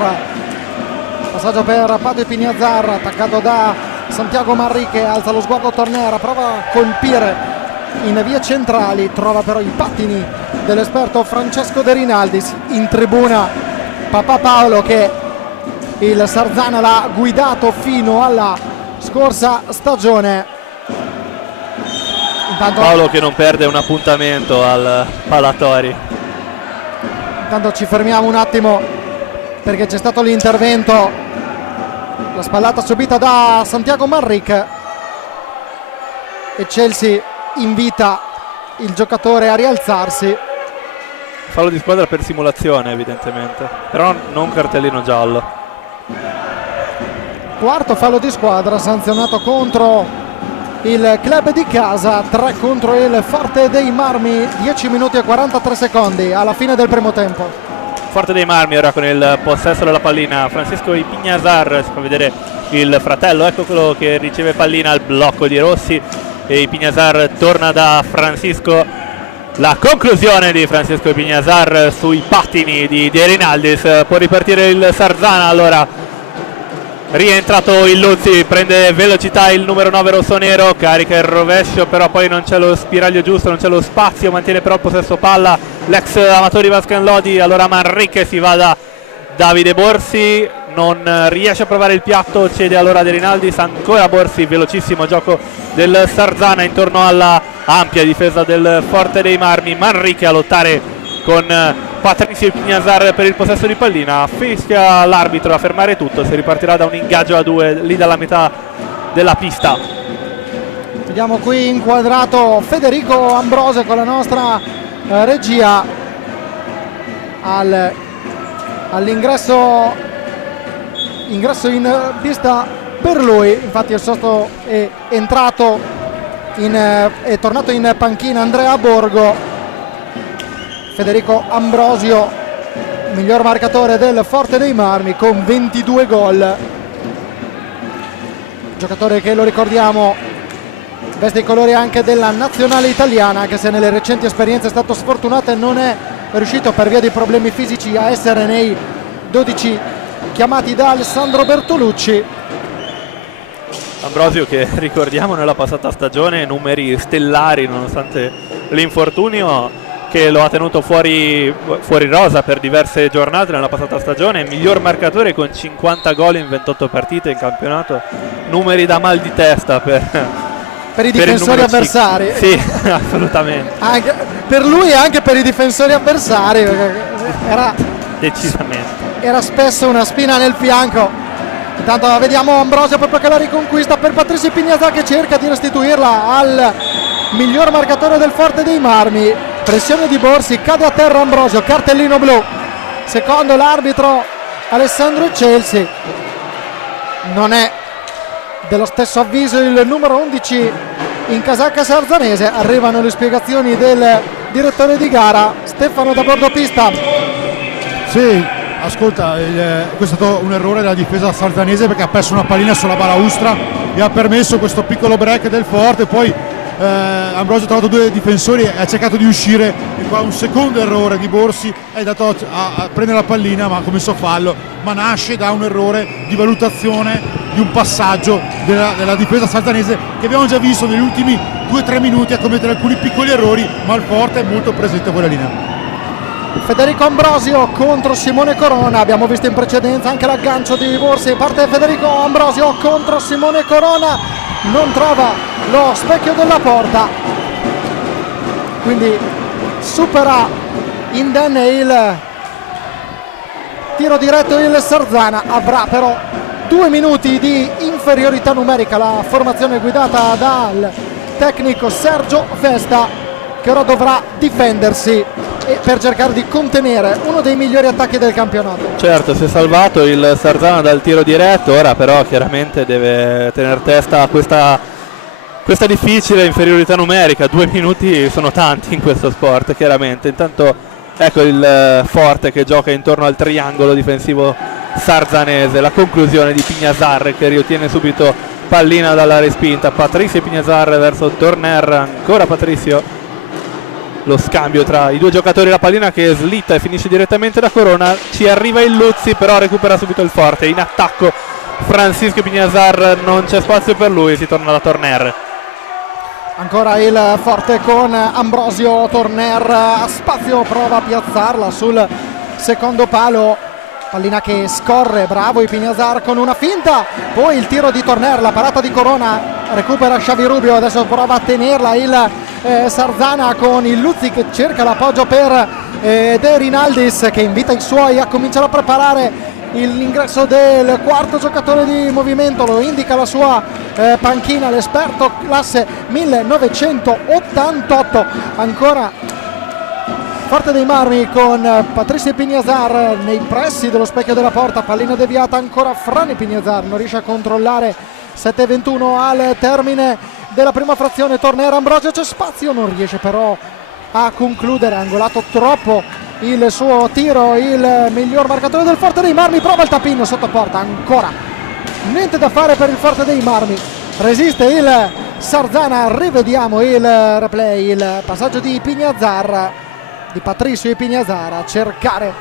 passaggio per Patrick Pignazzaro, attaccato da Santiago Manrique, alza lo sguardo Torner, prova a colpire in vie centrali, trova però i pattini dell'esperto Francesco De Rinaldi. In tribuna Papà Paolo, che il Sarzana l'ha guidato fino alla scorsa stagione. Intanto Paolo che non perde un appuntamento al Palatori. Intanto ci fermiamo un attimo perché c'è stato l'intervento, la spallata subita da Santiago Manrique, e Chelsea invita il giocatore a rialzarsi. Fallo di squadra per simulazione evidentemente, però non cartellino giallo. Quarto fallo di squadra sanzionato contro il club di casa, 3 contro il Forte dei Marmi. 10 minuti e 43 secondi alla fine del primo tempo. Forte dei Marmi ora con il possesso della pallina. Francisco Pignazzaro, si fa vedere il fratello, ecco quello che riceve pallina al blocco di Rossi, e Pignazzaro torna da Francisco. La conclusione di Francisco Pignazzaro sui pattini di De Rinaldis. Può ripartire il Sarzana. Allora rientrato il Luzzi, prende velocità il numero 9 rossonero, carica il rovescio, però poi non c'è lo spiraglio giusto, non c'è lo spazio, mantiene però il possesso palla l'ex Amatori Vascan Lodi. Allora Manrique si va da Davide Borsi, non riesce a provare il piatto, cede allora De Rinaldis, ancora Borsi, velocissimo gioco del Sarzana intorno alla ampia difesa del Forte dei Marmi. Manrique a lottare con Patrizio Pignazzaro per il possesso di pallina, fischia l'arbitro a fermare tutto, si ripartirà da un ingaggio a 2 lì dalla metà della pista. Vediamo qui inquadrato Federico Ambrosio con la nostra regia all'ingresso in pista per lui. Infatti il sosto è entrato è tornato in panchina Andrea Borgo. Federico Ambrosio, miglior marcatore del Forte dei Marmi con 22 gol. Giocatore che, lo ricordiamo, veste i colori anche della nazionale italiana, anche se nelle recenti esperienze è stato sfortunato e non è riuscito per via di problemi fisici a essere nei 12 chiamati da Alessandro Bertolucci. Ambrosio che, ricordiamo, nella passata stagione numeri stellari nonostante l'infortunio che lo ha tenuto fuori rosa per diverse giornate nella passata stagione. Miglior marcatore con 50 gol in 28 partite in campionato, numeri da mal di testa per i difensori avversari. Sì, assolutamente. Anche per lui e anche per i difensori avversari, decisamente era spesso una spina nel fianco. Intanto vediamo Ambrosio proprio che la riconquista per Patrizio Pignazzaro, che cerca di restituirla al miglior marcatore del Forte dei Marmi. Pressione di Borsi, cade a terra Ambrosio, cartellino blu secondo l'arbitro Alessandro Chelsea. Non è dello stesso avviso il numero 11 in casacca sarzanese. Arrivano le spiegazioni del direttore di gara Stefano da bordopista. Sì, ascolta, questo è stato un errore della difesa sarzanese, perché ha perso una pallina sulla balaustra e ha permesso questo piccolo break del Forte. Poi Ambrosio ha trovato 2 difensori e ha cercato di uscire, e qua un secondo errore di Borsi, è andato a prendere la pallina ma ha commesso fallo, ma nasce da un errore di valutazione di un passaggio della difesa sarzanese che abbiamo già visto negli ultimi 2-3 minuti a commettere alcuni piccoli errori, ma il forte è molto presente a quella linea. Federico Ambrosio contro Simone Corona, abbiamo visto in precedenza anche l'aggancio di Borsi, parte Federico Ambrosio contro Simone Corona, non trova lo specchio della porta, quindi supera indenne il tiro diretto il Sarzana. Avrà però 2 minuti di inferiorità numerica la formazione guidata dal tecnico Sergio Vesta, che ora dovrà difendersi e per cercare di contenere uno dei migliori attacchi del campionato. Certo, si è salvato il Sarzana dal tiro diretto, ora però chiaramente deve tenere testa a questa difficile inferiorità numerica. 2 minuti sono tanti in questo sport, chiaramente. Intanto ecco il forte che gioca intorno al triangolo difensivo sarzanese, la conclusione di Pignazar che riottiene subito pallina dalla respinta. Patrizio e Pignazar verso Torner, ancora Patrizio. Lo scambio tra i due giocatori, la pallina che slitta e finisce direttamente da Corona, ci arriva il Luzzi, però recupera subito il forte, in attacco Francisco Pignazar, non c'è spazio per lui, si torna da Torner. Ancora il forte con Ambrosio, Torner a spazio, prova a piazzarla sul secondo palo, pallina che scorre, bravo Pignazar con una finta, poi il tiro di Torner, la parata di Corona, recupera Xavi Rubio, adesso prova a tenerla il Sarzana con il Luzzi che cerca l'appoggio per De Rinaldis, che invita i suoi a cominciare a preparare l'ingresso del quarto giocatore di movimento, lo indica la sua panchina, l'esperto classe 1988. Ancora Forte dei Marmi con Patrizio Pignazar nei pressi dello specchio della porta, pallina deviata ancora Frani Pignazar, non riesce a controllare. 7:21 al termine della prima frazione. Torner, Ambrosio, c'è spazio, non riesce però a concludere, ha angolato troppo il suo tiro il miglior marcatore del Forte dei Marmi, prova il tapin sotto porta, ancora niente da fare per il Forte dei Marmi, resiste il Sarzana. Rivediamo il replay, il passaggio di Pignazar, di Patrizio e Pignazar a cercare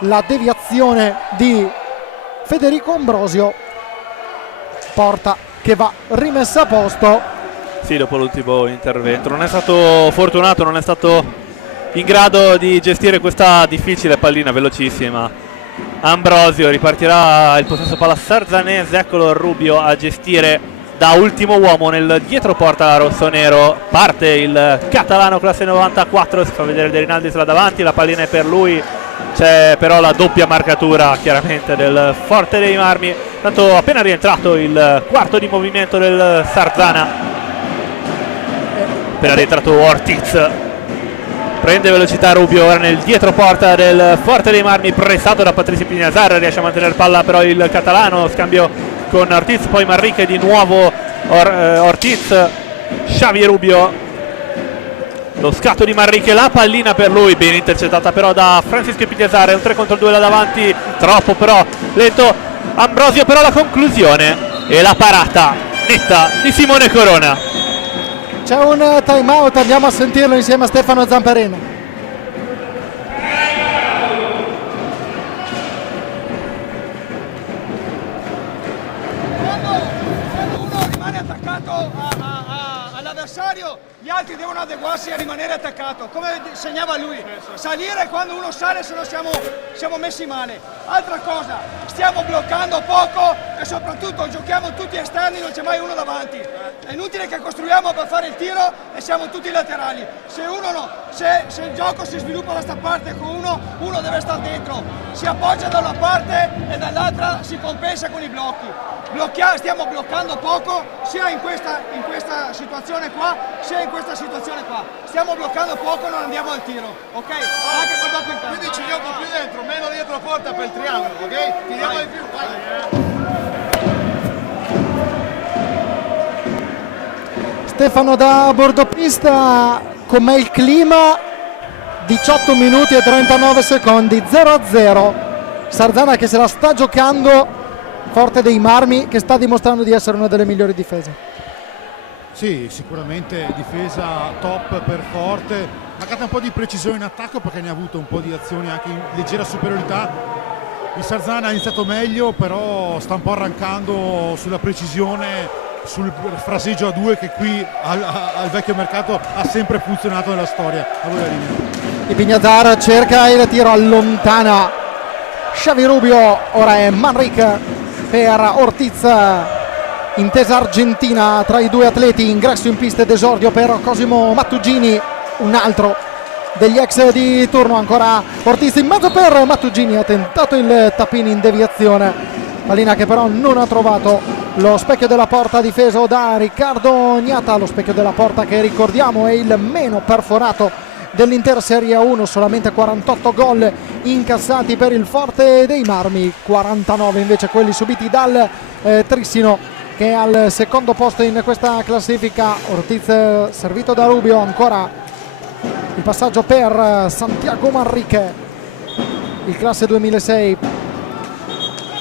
la deviazione di Federico Ambrosio, porta che va rimessa a posto. Sì, dopo l'ultimo intervento non è stato fortunato, non è stato in grado di gestire questa difficile pallina velocissima. Ambrosio, ripartirà il possesso palla sarzanese, eccolo Rubio a gestire da ultimo uomo nel dietroporta rossonero. Parte il catalano classe 94, si fa vedere De Rinaldis là davanti, la pallina è per lui, c'è però la doppia marcatura chiaramente del Forte dei Marmi. Tanto appena rientrato il quarto di movimento del Sarzana, appena rientrato Ortiz, prende velocità Rubio ora nel dietroporta del Forte dei Marmi, pressato da Patrizio Pignazar, riesce a mantenere palla però il catalano, scambio con Ortiz, poi Manrique di nuovo, Ortiz, Xavi Rubio, lo scatto di Manrique, la pallina per lui, ben intercettata però da Francisco Pignazar, un 3 contro 2 là davanti, troppo però lento Ambrosio, però la conclusione e la parata netta di Simone Corona. C'è un time out, andiamo a sentirlo insieme a Stefano Zamperin. Quando uno rimane attaccato all'avversario, gli altri devono adeguarsi a rimanere attaccato, come segnava lui, salire quando uno sale, se no siamo messi male. Altra cosa, stiamo bloccando poco e soprattutto giochiamo tutti esterni, non c'è mai uno davanti. È inutile che costruiamo per fare il tiro e siamo tutti laterali. Se il gioco si sviluppa da sta parte con uno deve stare dentro, si appoggia da una parte e dall'altra si compensa con i blocchi. Stiamo bloccando poco sia in questa situazione qua sia in questa situazione qua. Stiamo bloccando poco, non andiamo al tiro, ok? Anche col blocco in Quindi ci gioco più dentro, meno dietro la porta per il triangolo, ok? Tiriamo di più, vai! Stefano da bordopista, com'è il clima? 18 minuti e 39 secondi, 0-0. Sarzana che se la sta giocando, Forte dei Marmi che sta dimostrando di essere una delle migliori difese. Sì, sicuramente difesa top per Forte, mancata un po' di precisione in attacco perché ne ha avuto un po' di azioni anche in leggera superiorità, Il Sarzana ha iniziato meglio, però sta un po' arrancando sulla precisione, sul fraseggio a 2 che qui al vecchio mercato ha sempre funzionato nella storia. A voi la linea. Ipignazar cerca il tiro, allontana Xavi Rubio, ora è Manrique per Ortiz. Intesa argentina tra i due atleti, ingresso in pista ed esordio per Cosimo Mattugini, un altro degli ex di turno. Ancora Ortiz in mezzo per Mattugini, ha tentato il tapin in deviazione, pallina che però non ha trovato lo specchio della porta difeso da Riccardo Gnata, lo specchio della porta che ricordiamo è il meno perforato dell'intera Serie 1, solamente 48 gol incassati per il Forte dei Marmi, 49 invece quelli subiti dal Trissino, che è al secondo posto in questa classifica. Ortiz servito da Rubio, ancora il passaggio per Santiago Manrique, il classe 2006,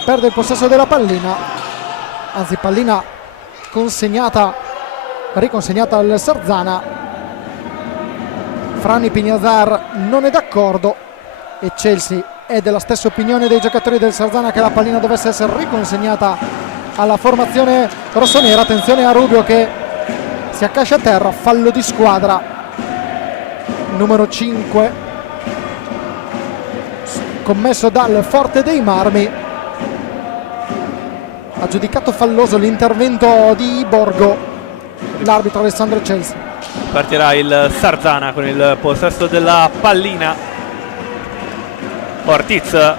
perde il possesso della pallina, anzi pallina riconsegnata al Sarzana. Franny Pignazar non è d'accordo e Chelsea è della stessa opinione dei giocatori del Sarzana che la pallina dovesse essere riconsegnata alla formazione rossonera. Attenzione a Rubio che si accascia a terra, fallo di squadra, numero 5 commesso dal Forte dei Marmi. Ha giudicato falloso l'intervento di Borgo, l'arbitro Alessandro Chelsea. Partirà il Sarzana con il possesso della pallina. Ortiz, per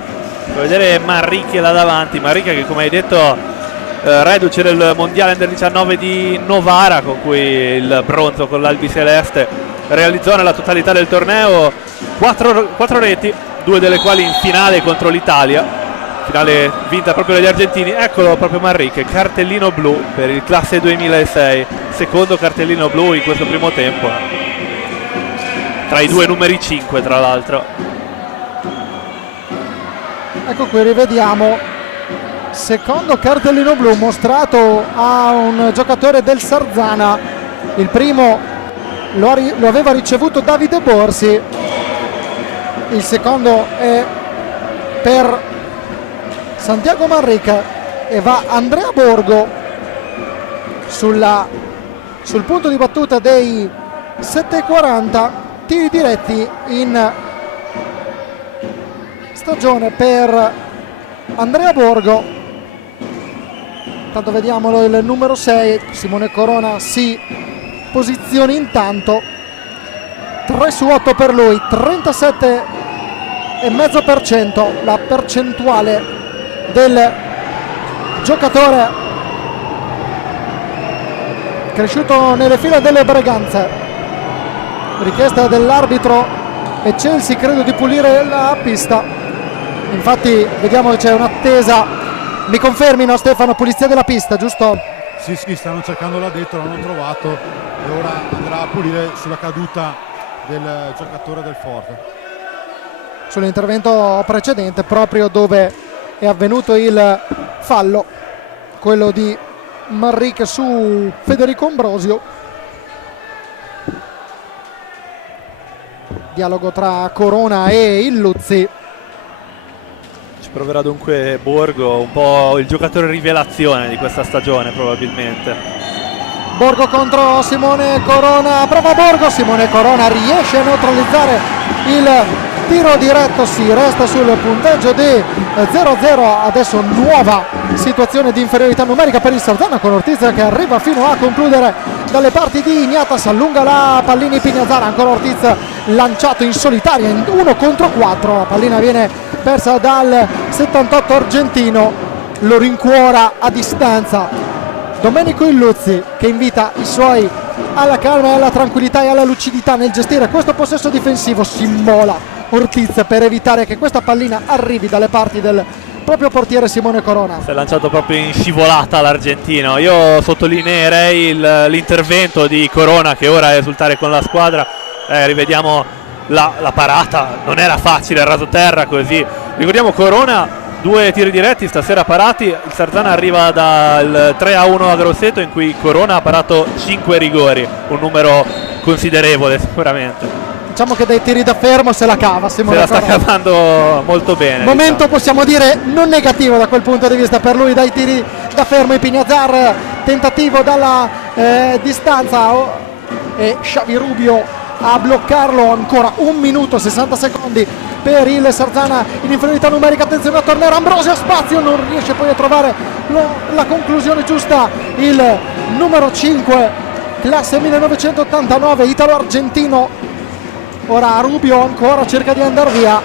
vedere Manrique là davanti, Manrique che come hai detto reduce del mondiale under 19 di Novara, con cui il bronzo con l'Albi Celeste realizzò nella totalità del torneo 4 reti, 2 delle quali in finale contro l'Italia, finale vinta proprio dagli argentini. Eccolo proprio Manrique, cartellino blu per il classe 2006, secondo cartellino blu in questo primo tempo, tra i due numeri 5 tra l'altro. Ecco qui, rivediamo secondo cartellino blu mostrato a un giocatore del Sarzana. Il primo lo aveva ricevuto Davide Borsi, il secondo è per Santiago Manrique e va Andrea Borgo sul punto di battuta dei 7:40. Tiri diretti in stagione per Andrea Borgo. Intanto vediamolo, il numero 6 Simone Corona si posizioni intanto, 3 su 8 per lui, 37,5% la percentuale del giocatore cresciuto nelle fila delle Braganze. Richiesta dell'arbitro e Chelsea credo di pulire la pista, infatti vediamo che c'è un'attesa. Mi confermino Stefano, pulizia della pista, giusto? Sì, stanno cercando là dentro, non hanno trovato e ora andrà a pulire sulla caduta del giocatore del Forte. Sull'intervento precedente, proprio dove è avvenuto il fallo, quello di Manrique su Federico Ambrosio. Dialogo tra Corona e Illuzzi. Ci proverà dunque Borgo, un po' il giocatore rivelazione di questa stagione probabilmente. Borgo contro Simone Corona, prova Borgo, Simone Corona riesce a neutralizzare il tiro diretto, si resta sul punteggio di 0-0. Adesso nuova situazione di inferiorità numerica per il Sarzana, con Ortiz che arriva fino a concludere dalle parti di Ignata, si allunga la pallina in Pignazara, ancora Ortiz lanciato in solitaria in 1 contro 4, la pallina viene persa dal 78 argentino, lo rincuora a distanza Domenico Illuzzi, che invita i suoi alla calma e alla tranquillità e alla lucidità nel gestire questo possesso difensivo. Si immola Ortiz per evitare che questa pallina arrivi dalle parti del proprio portiere Simone Corona. Si è lanciato proprio in scivolata l'argentino. Io sottolineerei l'intervento di Corona, che ora è esultare con la squadra. Rivediamo la parata, non era facile il raso terra così. Ricordiamo Corona, 2 tiri diretti stasera parati. Il Sarzana arriva dal 3-1 a Grosseto, in cui Corona ha parato 5 rigori, un numero considerevole sicuramente. diciamo che dai tiri da fermo se la cava Se Simone la sta Corrado. cavando molto bene. Momento diciamo. possiamo dire non negativo da quel punto di vista per lui, dai tiri da fermo. Ipiñazar, tentativo dalla distanza e Xavi Rubio a bloccarlo. Ancora 1 minuto e 60 secondi per il Sarzana in inferiorità numerica. Attenzione a tornare Ambrosio, spazio, non riesce poi a trovare la conclusione giusta. Il numero 5, classe 1989, italo-argentino. Ora Rubio ancora cerca di andare via,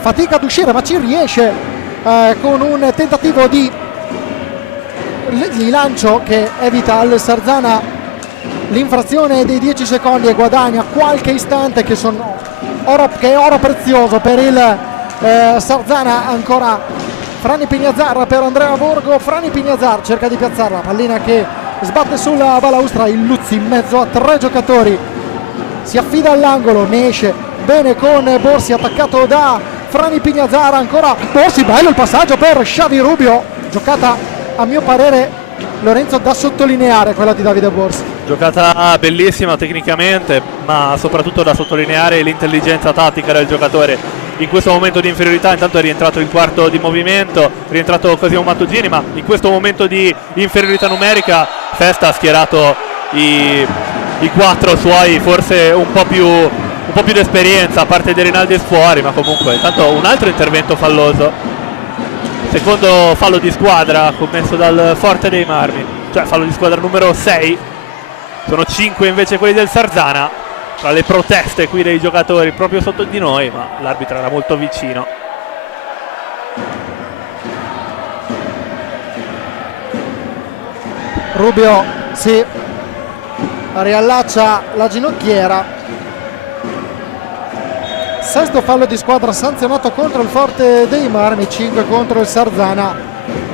fatica ad uscire ma ci riesce con un tentativo di lancio che evita al Sarzana l'infrazione dei 10 secondi e guadagna qualche istante che è oro prezioso per il Sarzana. Ancora Franny Ipiñazar per Andrea Borgo. Franny Ipiñazar cerca di piazzarla, pallina che sbatte sulla balaustra. Il Luzzi in mezzo a 3 giocatori, si affida all'angolo, ne esce bene con Borsi, attaccato da Franny Ipiñazar. Ancora Borsi, bello il passaggio per Xavi Rubio, giocata a mio parere, Lorenzo, da sottolineare quella di Davide Borsi. Giocata bellissima tecnicamente, ma soprattutto da sottolineare l'intelligenza tattica del giocatore. In questo momento di inferiorità intanto è rientrato il quarto di movimento, è rientrato Cosimo Mattugini, ma in questo momento di inferiorità numerica Festa ha schierato i 4 suoi, forse un po' più d'esperienza, a parte di Rinaldi fuori, ma comunque intanto un altro intervento falloso, secondo fallo di squadra commesso dal Forte dei Marmi, cioè fallo di squadra numero 6, sono 5 invece quelli del Sarzana, tra le proteste qui dei giocatori proprio sotto di noi, ma l'arbitro era molto vicino. Rubio si riallaccia la ginocchiera. Sesto fallo di squadra sanzionato contro il Forte dei Marmi, 5 contro il Sarzana.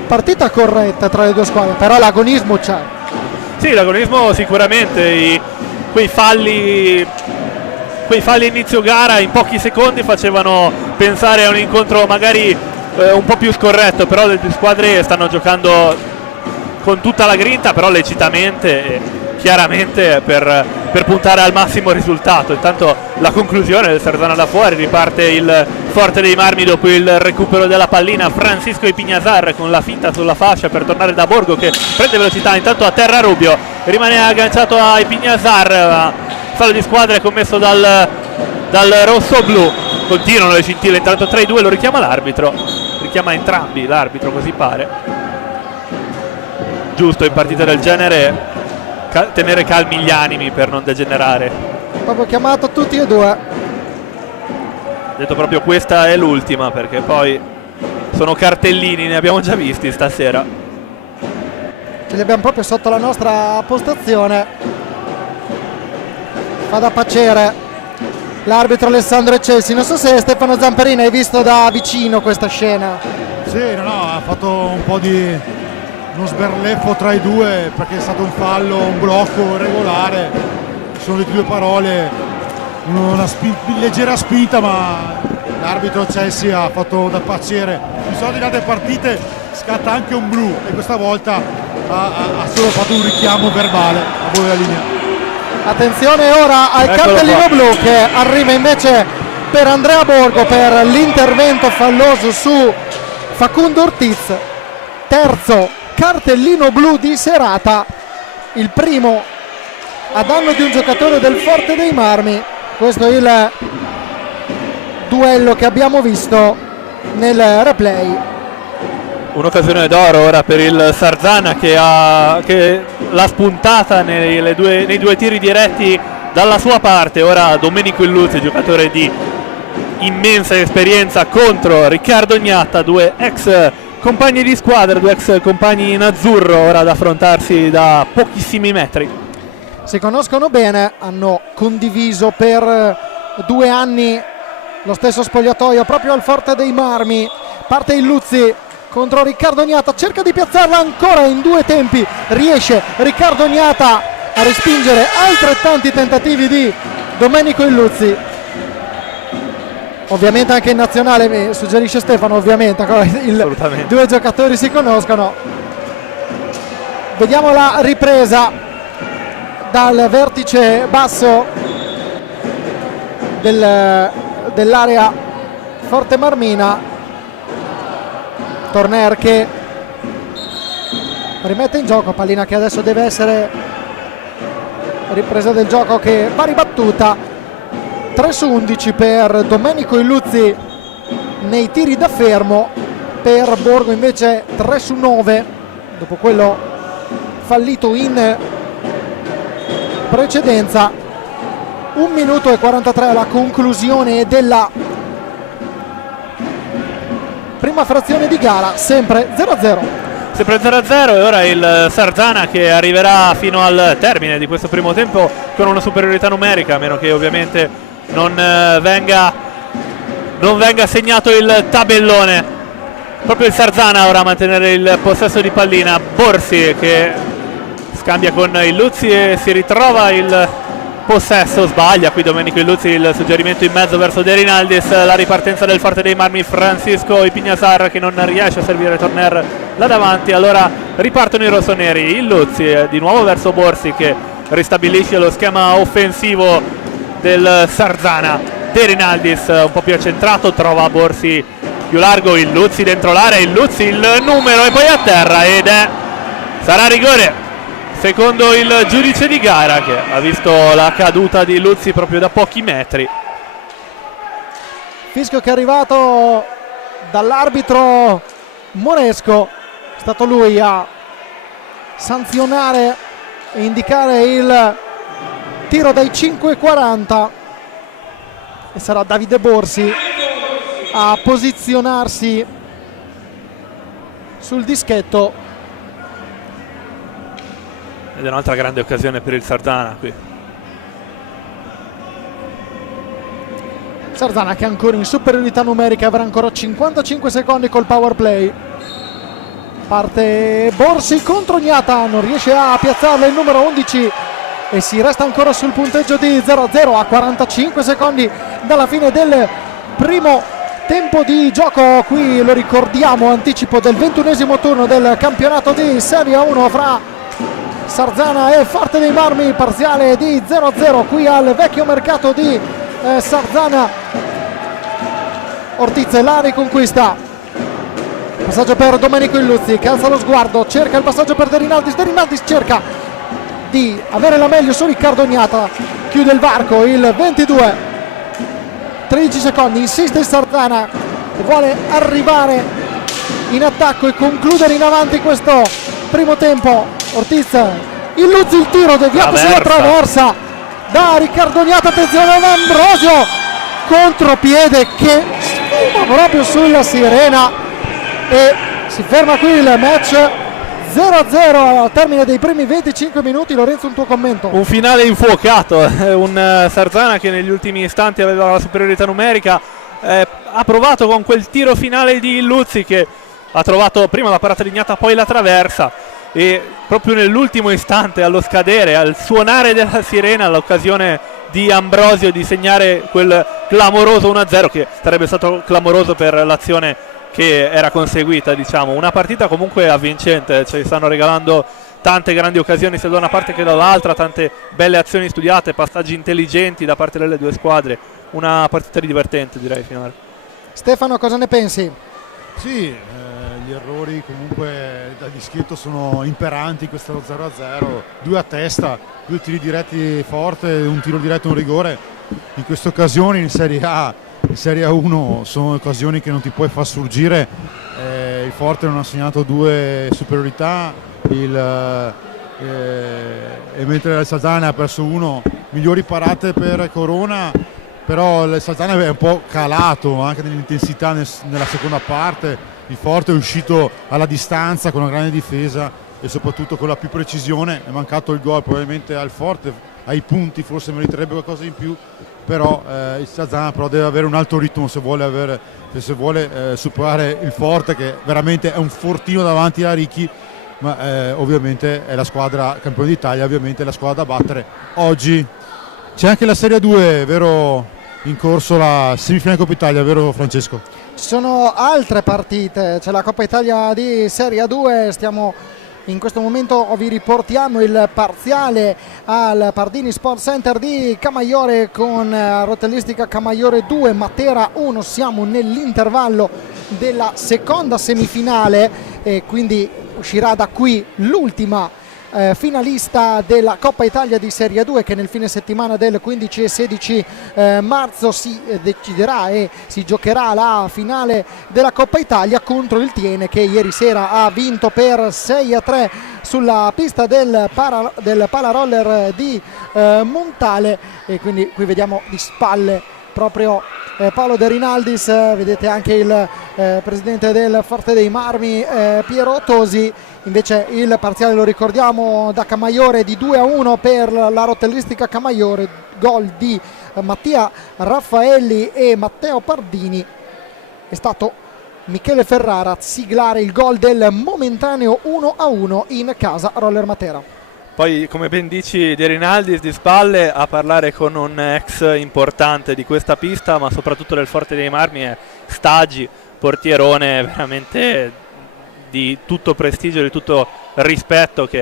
Partita corretta tra le due squadre, però l'agonismo c'è. Sì, l'agonismo sicuramente, quei falli inizio gara in pochi secondi facevano pensare a un incontro magari un po' più scorretto, però le due squadre stanno giocando con tutta la grinta, però lecitamente e chiaramente per puntare al massimo risultato. Intanto la conclusione del Sarzana da fuori, riparte il Forte dei Marmi dopo il recupero della pallina. Francisco Ipiñazar con la finta sulla fascia per tornare da Borgo che prende velocità, intanto a terra Rubio, rimane agganciato a Ipiñazar. Fallo di squadra è commesso dal rosso-blu, continuano le scintille intanto tra i due, lo richiama l'arbitro, richiama entrambi l'arbitro, così pare. Giusto in partite del genere tenere calmi gli animi per non degenerare. Proprio chiamato tutti e due. Detto proprio, questa è l'ultima, perché poi sono cartellini, ne abbiamo già visti stasera. Ce li abbiamo proprio sotto la nostra postazione. Fa da pacere l'arbitro Alessandro Eccessi. Non so se Stefano Zamperini hai visto da vicino questa scena. Sì, no, ha fatto un po' di uno sberleffo tra i due, perché è stato un fallo, un blocco regolare. Ci sono le due parole, una leggera spinta, ma l'arbitro Cessi ha fatto da paziere. Di solito in altre partite scatta anche un blu e questa volta ha solo fatto un richiamo verbale a fuori della linea. Attenzione ora al Eccolo cartellino qua. blu che arriva invece per Andrea Borgo per l'intervento falloso su Facundo Ortiz. Terzo cartellino blu di serata, il primo a danno di un giocatore del Forte dei Marmi. Questo è il duello che abbiamo visto nel replay. Un'occasione d'oro ora per il Sarzana che l'ha spuntata nei due tiri diretti dalla sua parte. Ora Domenico Illuzzi, giocatore di immensa esperienza, contro Riccardo Gnatta, due ex compagni di squadra, due ex compagni in azzurro, ora ad affrontarsi da pochissimi metri. Si conoscono bene, hanno condiviso per 2 anni lo stesso spogliatoio proprio al Forte dei Marmi. Parte Illuzzi contro Riccardo Gnatta, cerca di piazzarla ancora in 2 tempi, riesce Riccardo Gnatta a respingere altrettanti tentativi di Domenico Illuzzi. Ovviamente anche in nazionale, mi suggerisce Stefano, ovviamente Assolutamente. 2 giocatori si conoscono. Vediamo la ripresa dal vertice basso dell'area Forte Marmina. Torner che rimette in gioco, pallina che adesso deve essere ripresa del gioco che va ribattuta. 3 su 11 per Domenico Illuzzi nei tiri da fermo, per Borgo invece 3 su 9 dopo quello fallito in precedenza. 1 minuto e 43 alla conclusione della prima frazione di gara, sempre 0-0. Sempre 0-0 e ora il Sarzana che arriverà fino al termine di questo primo tempo con una superiorità numerica, a meno che ovviamente non venga segnato il tabellone. Proprio il Sarzana ora a mantenere il possesso di pallina. Borsi che scambia con Illuzzi e si ritrova il possesso, sbaglia qui Domenico Illuzzi, il suggerimento in mezzo verso De Rinaldis, la ripartenza del Forte dei Marmi, Francisco Ipignasar che non riesce a servire Torner là davanti, allora ripartono i rossoneri. Illuzzi di nuovo verso Borsi che ristabilisce lo schema offensivo del Sarzana. De Rinaldis un po' più accentrato, trova Borsi più largo, Illuzzi dentro l'area, Illuzzi il numero e poi a terra ed sarà rigore secondo il giudice di gara che ha visto la caduta di Illuzzi proprio da pochi metri. Fischio che è arrivato dall'arbitro Moresco, è stato lui a sanzionare e indicare il tiro dai 5,40 e sarà Davide Borsi a posizionarsi sul dischetto. Ed è un'altra grande occasione per il Sarzana qui. Sarzana che è ancora in superiorità numerica, avrà ancora 55 secondi col power play. Parte Borsi contro Gnata, non riesce a piazzarlo il numero 11 e si resta ancora sul punteggio di 0-0 a 45 secondi dalla fine del primo tempo di gioco. Qui lo ricordiamo, anticipo del 21esimo turno del campionato di Serie 1 fra Sarzana e Forte dei Marmi, parziale di 0-0 qui al vecchio mercato di Sarzana. Ortiz la riconquista, passaggio per Domenico Illuzzi che alza lo sguardo, cerca il passaggio per De Rinaldis, De Rinaldis cerca di avere la meglio su Riccardo Gnata, chiude il varco, il 22, 13 secondi, insiste il Sarzana, vuole arrivare in attacco e concludere in avanti questo primo tempo. Ortiz, Illuzzi, il tiro deviato sulla traversa da Riccardo Gnata, attenzione ad Ambrosio, contropiede che sfuma proprio sulla sirena e si ferma qui il match 0-0 al termine dei primi 25 minuti. Lorenzo, un tuo commento? Un finale infuocato, un Sarzana che negli ultimi istanti aveva la superiorità numerica, ha provato con quel tiro finale di Illuzzi che ha trovato prima la parata di Gnata, poi la traversa, e proprio nell'ultimo istante, allo scadere, al suonare della sirena, l'occasione di Ambrosio di segnare quel clamoroso 1-0 che sarebbe stato clamoroso per l'azione che era conseguita. Diciamo una partita comunque avvincente, ci stanno regalando tante grandi occasioni sia da una parte che dall'altra, tante belle azioni studiate, passaggi intelligenti da parte delle due squadre, una partita divertente direi finora. Stefano, cosa ne pensi? Sì, gli errori comunque da dischetto sono imperanti, questo 0-0, 2 a testa, 2 tiri diretti forte, un tiro diretto e un rigore. In queste occasioni in Serie A, in Serie A1 sono occasioni che non ti puoi far sfuggire. Il Forte non ha segnato 2 superiorità, e mentre il Sarzana ha perso 1, migliori parate per Corona, però il Sarzana è un po' calato anche nell'intensità nella seconda parte. Il Forte è uscito alla distanza con una grande difesa e soprattutto con la più precisione. È mancato il gol probabilmente al Forte, ai punti forse meriterebbe qualcosa in più, però il Sarzana però deve avere un alto ritmo se vuole superare il Forte, che veramente è un fortino davanti a Ricchi, ma ovviamente è la squadra campione d'Italia, ovviamente è la squadra da battere oggi. C'è anche la Serie 2, vero, in corso la semifinale Coppa Italia, vero Francesco? Ci sono altre partite, c'è la Coppa Italia di Serie A2, stiamo In questo momento vi riportiamo il parziale al Pardini Sport Center di Camaiore con Rotellistica Camaiore 2, Matera 1. Siamo nell'intervallo della seconda semifinale e quindi uscirà da qui l'ultima finalista della Coppa Italia di Serie 2, che nel fine settimana del 15 e 16 marzo si deciderà e si giocherà la finale della Coppa Italia contro il Tiene, che ieri sera ha vinto per 6-3 sulla pista del Palaroller di Montale. E quindi qui vediamo di spalle proprio Paolo De Rinaldis, vedete anche il presidente del Forte dei Marmi Piero Tosi. Invece il parziale, lo ricordiamo, da Camaiore di 2-1 per la Rotellistica Camaiore, gol di Mattia Raffaelli e Matteo Pardini. È stato Michele Ferrara a siglare il gol del momentaneo 1-1 in casa Roller Matera. Poi, come ben dici, De Rinaldis di spalle a parlare con un ex importante di questa pista, ma soprattutto del Forte dei Marmi, è Stagi, portierone veramente di tutto prestigio, di tutto rispetto, che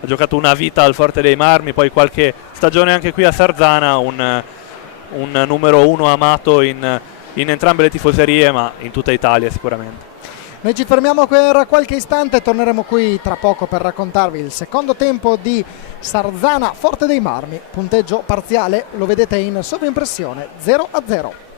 ha giocato una vita al Forte dei Marmi, poi qualche stagione anche qui a Sarzana, un numero uno amato in entrambe le tifoserie, ma in tutta Italia sicuramente. Noi ci fermiamo per qualche istante e torneremo qui tra poco per raccontarvi il secondo tempo di Sarzana Forte dei Marmi. Punteggio parziale lo vedete in sovraimpressione, 0-0.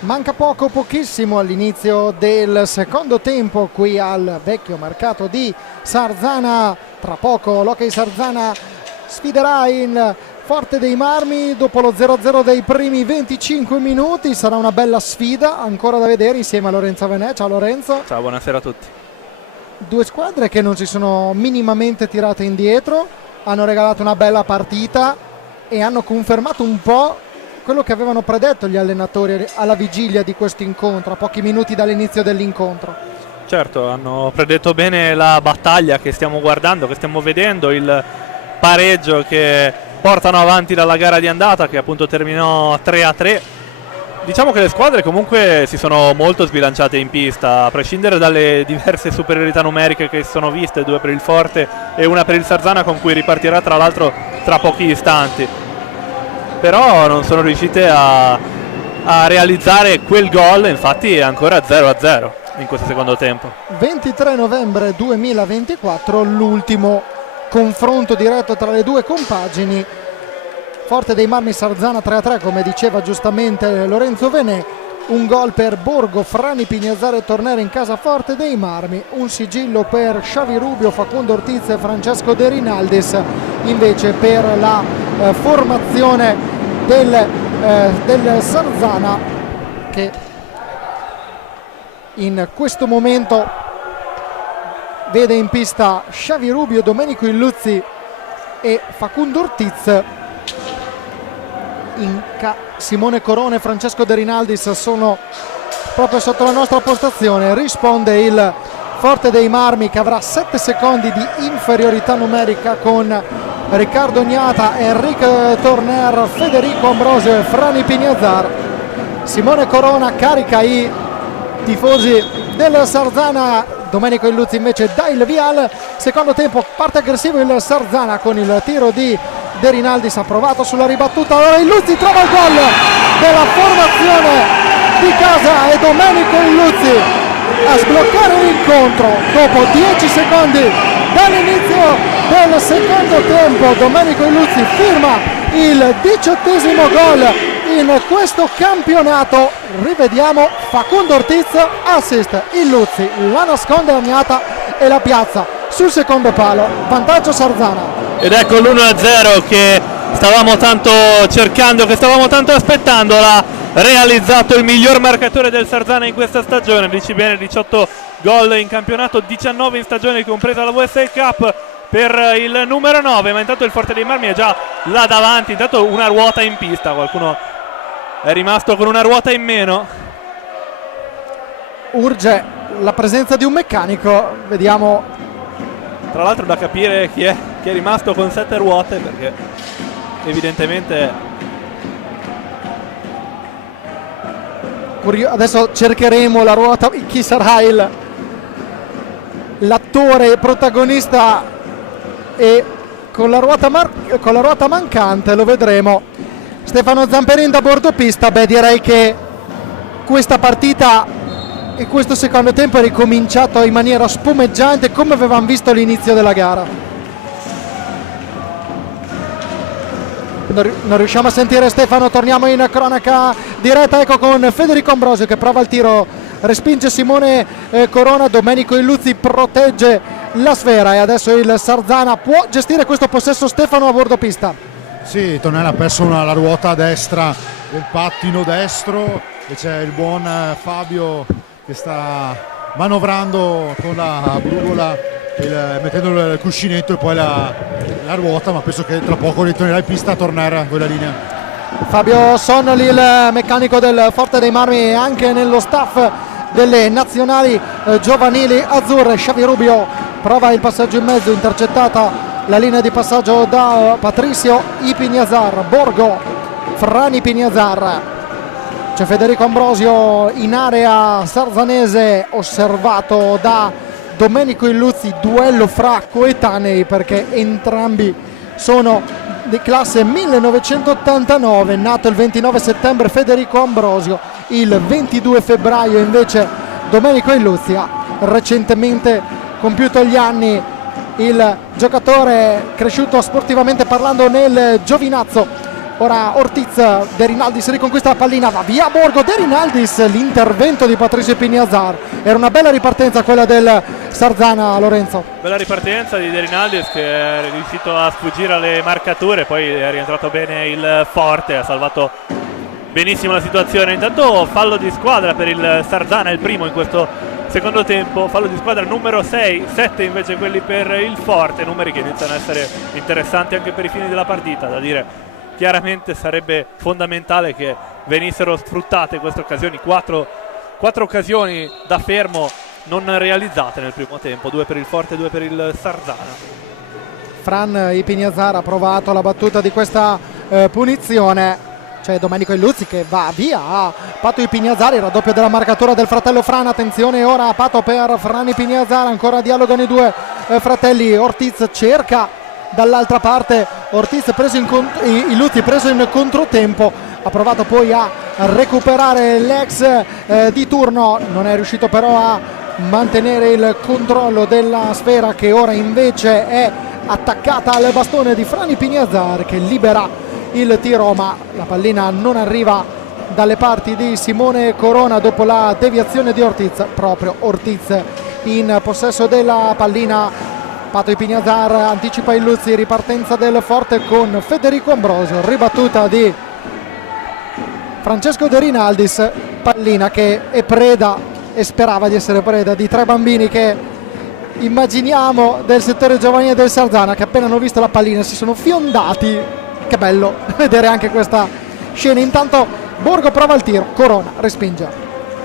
Manca pochissimo all'inizio del secondo tempo qui al vecchio mercato di Sarzana. Tra poco l'Hockey Sarzana sfiderà il Forte dei Marmi dopo lo 0-0 dei primi 25 minuti. Sarà una bella sfida ancora da vedere insieme a Lorenzo Venè. Ciao Lorenzo. Ciao, buonasera a tutti. Due squadre che non si sono minimamente tirate indietro, hanno regalato una bella partita e hanno confermato un po' quello che avevano predetto gli allenatori alla vigilia di questo incontro, a pochi minuti dall'inizio dell'incontro. Certo, hanno predetto bene la battaglia che stiamo guardando, che stiamo vedendo, il pareggio che portano avanti dalla gara di andata, che appunto terminò 3-3. Diciamo che le squadre comunque si sono molto sbilanciate in pista, a prescindere dalle diverse superiorità numeriche che si sono viste, 2 per il Forte e una per il Sarzana, con cui ripartirà tra l'altro tra pochi istanti. Però non sono riuscite a realizzare quel gol, infatti è ancora 0-0 in questo secondo tempo. 23 novembre 2024, l'ultimo confronto diretto tra le due compagini. Forte dei Marmi Sarzana 3-3, come diceva giustamente Lorenzo Venè. Un gol per Borgo, Frani, Pignazzar e Tornera in casa Forte dei Marmi. Un sigillo per Xavi Rubio, Facundo Ortiz e Francesco De Rinaldis invece per la formazione del Sarzana, che in questo momento vede in pista Xavi Rubio, Domenico Illuzzi e Facundo Ortiz. Simone Corona e Francesco De Rinaldis sono proprio sotto la nostra postazione. Risponde il Forte dei Marmi, che avrà 7 secondi di inferiorità numerica con Riccardo Gnata, Enrique Torner, Federico Ambrosio e Frani Pignazzar. Simone Corona carica i tifosi del Sarzana, Domenico Illuzzi invece dà il via al secondo tempo. Parte aggressivo il Sarzana con il tiro di De Rinaldis, ha provato sulla ribattuta, allora Illuzzi trova il gol della formazione di casa e Domenico Illuzzi a sbloccare l'incontro dopo 10 secondi dall'inizio del secondo tempo. Domenico Illuzzi firma il 18° gol in questo campionato. Rivediamo Facundo Ortiz, assist Illuzzi, la nasconde Agnata e la piazza sul secondo palo, vantaggio Sarzana. Ed ecco l'1-0 che stavamo tanto cercando, che stavamo tanto aspettando. L'ha realizzato il miglior marcatore del Sarzana in questa stagione. Dici bene, 18 gol in campionato, 19 in stagione compresa la WSL Cup per il numero 9. Ma intanto il Forte dei Marmi è già là davanti. Intanto una ruota in pista, qualcuno è rimasto con una ruota in meno. Urge la presenza di un meccanico, vediamo. Tra l'altro da capire chi è rimasto con 7 ruote, perché evidentemente adesso cercheremo la ruota, chi sarà l'attore protagonista e con la ruota mancante, lo vedremo. Stefano Zamperin da bordo pista. Beh, direi che questa partita e questo secondo tempo è ricominciato in maniera spumeggiante, come avevamo visto all'inizio della gara. Non riusciamo a sentire Stefano, torniamo in cronaca diretta, ecco, con Federico Ambrosio che prova il tiro, respinge Simone Corona, Domenico Illuzzi protegge la sfera e adesso il Sarzana può gestire questo possesso. Stefano a bordo pista. Sì, Tonella ha perso la ruota a destra del pattino destro e c'è il buon Fabio che sta manovrando con la brugola, mettendo il cuscinetto e poi la ruota, ma penso che tra poco ritornerà in pista a tornare a quella linea. Fabio Sonnoli, il meccanico del Forte dei Marmi e anche nello staff delle nazionali giovanili azzurre. Xavi Rubio prova il passaggio in mezzo, intercettata la linea di passaggio da Patricio Pignazzar. Borgo, Frani Pignazzar. C'è Federico Ambrosio in area sarzanese, osservato da Domenico Illuzzi. Duello fra coetanei perché entrambi sono di classe 1989, nato il 29 settembre Federico Ambrosio, il 22 febbraio invece Domenico Illuzzi. Ha recentemente compiuto gli anni il giocatore, cresciuto sportivamente parlando nel Giovinazzo Ora Ortiz, De Rinaldis riconquista la pallina, va via Borgo, De Rinaldis, l'intervento di Patricio Ipignazar. Era una bella ripartenza quella del Sarzana, Lorenzo. Bella ripartenza di De Rinaldis che è riuscito a sfuggire alle marcature, poi è rientrato bene il Forte, ha salvato benissimo la situazione. Intanto fallo di squadra per il Sarzana, il primo in questo secondo tempo, fallo di squadra numero 6, 7 invece quelli per il Forte, numeri che iniziano a essere interessanti anche per i fini della partita. Da dire, chiaramente sarebbe fondamentale che venissero sfruttate queste occasioni, quattro occasioni da fermo non realizzate nel primo tempo, 2 per il Forte e 2 per il Sarzana. Fran Ipignazar ha provato la battuta di questa punizione, c'è Domenico Illuzzi che va via a Pato Ipignazar, il raddoppio della marcatura del fratello Fran. Attenzione ora a Pato per Fran Ipignazar, ancora dialogano i due fratelli. Ortiz cerca dall'altra parte, Ortiz Illuzzi preso in controtempo, ha provato poi a recuperare l'ex di turno, non è riuscito però a mantenere il controllo della sfera, che ora invece è attaccata al bastone di Fran Ipignazar, che libera il tiro, ma la pallina non arriva dalle parti di Simone Corona dopo la deviazione di Ortiz. Proprio Ortiz in possesso della pallina. Pato Ipignazar anticipa Illuzzi, ripartenza del Forte con Federico Ambrosio, ribattuta di Francesco De Rinaldis, pallina che è preda e sperava di essere preda di 3 bambini che immaginiamo del settore giovanile del Sarzana, che appena hanno visto la pallina si sono fiondati. Che bello vedere anche questa scena. Intanto Borgo prova il tiro, Corona respinge.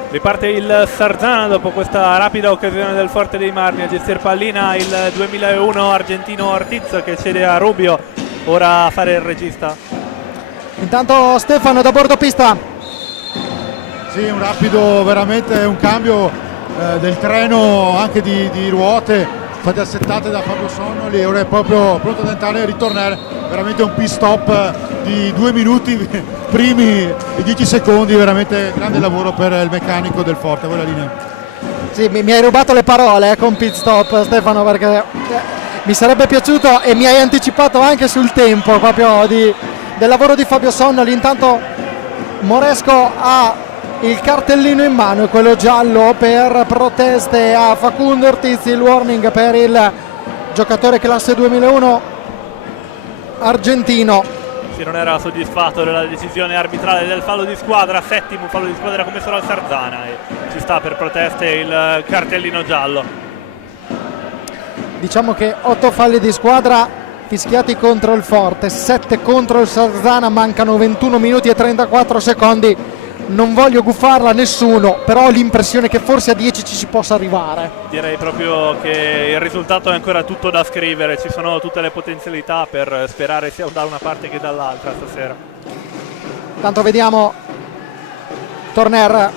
Riparte il Sarzana dopo questa rapida occasione del Forte dei Marmi. A gestire pallina il 2001 argentino Ortiz, che cede a Rubio, ora a fare il regista. Intanto Stefano da bordo pista. Sì, un rapido, veramente un cambio del treno anche di ruote state assettate da Fabio Sonnoli, ora è proprio pronto ad entrare e ritornare. Veramente un pit stop di 2 minuti primi e 10 secondi, veramente grande lavoro per il meccanico del Forte. Voi la linea. Sì, mi hai rubato le parole con pit stop, Stefano, perché mi sarebbe piaciuto, e mi hai anticipato anche sul tempo proprio del lavoro di Fabio Sonnoli. Intanto Moresco ha il cartellino in mano, quello giallo per proteste a Facundo Ortiz, il warning per il giocatore classe 2001 argentino. Sì, non era soddisfatto della decisione arbitrale del fallo di squadra, settimo fallo di squadra commesso dal Sarzana, e ci sta per proteste il cartellino giallo. Diciamo che 8 falli di squadra fischiati contro il Forte, 7 contro il Sarzana, mancano 21 minuti e 34 secondi. Non voglio guffarla a nessuno, però ho l'impressione che forse a 10 ci si possa arrivare. Direi proprio che il risultato è ancora tutto da scrivere, ci sono tutte le potenzialità per sperare sia da una parte che dall'altra stasera. Tanto vediamo Torner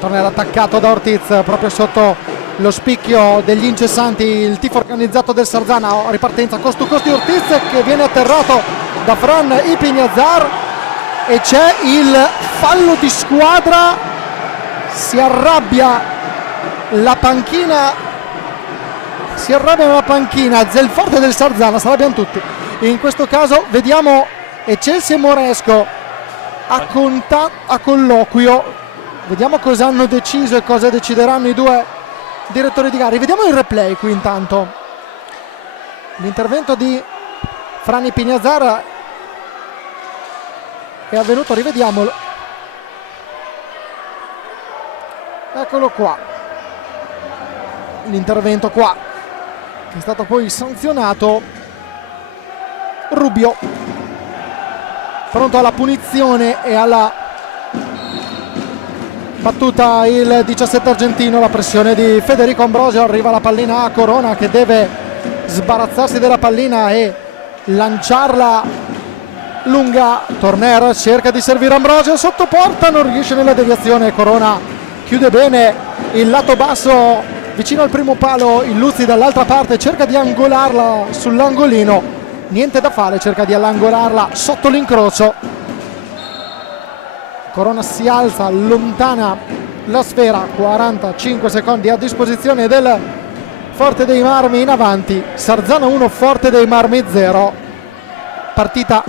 attaccato da Ortiz, proprio sotto lo spicchio degli incessanti il tifo organizzato del Sarzana. Ripartenza costo costi, Ortiz che viene atterrato da Fran Ipignazar e c'è il fallo di squadra. Si arrabbia la panchina del Forte del Sarzana, si arrabbiano tutti. In questo caso vediamo Eccelsi e Moresco a colloquio, vediamo cosa hanno deciso e cosa decideranno i due direttori di gara. Vediamo il replay qui. Intanto l'intervento di Fran Ipignazar è avvenuto, rivediamolo, eccolo qua, l'intervento qua che è stato poi sanzionato. Rubio pronto alla punizione e alla battuta il 17 argentino. La pressione di Federico Ambrosio, arriva la pallina a Corona che deve sbarazzarsi della pallina e lanciarla lunga. Torner cerca di servire Ambrosio sotto porta, non riesce nella deviazione. Corona chiude bene il lato basso vicino al primo palo. Illuzzi dall'altra parte cerca di angolarla sull'angolino, niente da fare, cerca di angolarla sotto l'incrocio. Corona si alza, allontana la sfera, 45 secondi a disposizione del Forte dei Marmi in avanti. Sarzana 1, Forte dei Marmi 0. partita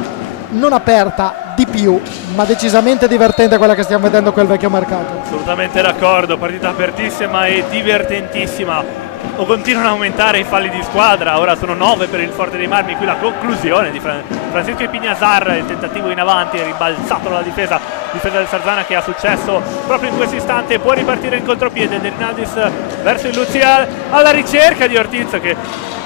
non aperta di più, ma decisamente divertente quella che stiamo vedendo quel vecchio mercato. Assolutamente d'accordo, partita apertissima e divertentissima. O continuano a aumentare i falli di squadra, ora sono 9 per il Forte dei Marmi, qui la conclusione di Francisco Ipignazar, il tentativo in avanti, è rimbalzato dalla difesa del Sarzana che ha successo proprio in questo istante, può ripartire in contropiede De Rinaldis verso il Luzzi alla ricerca di Ortiz che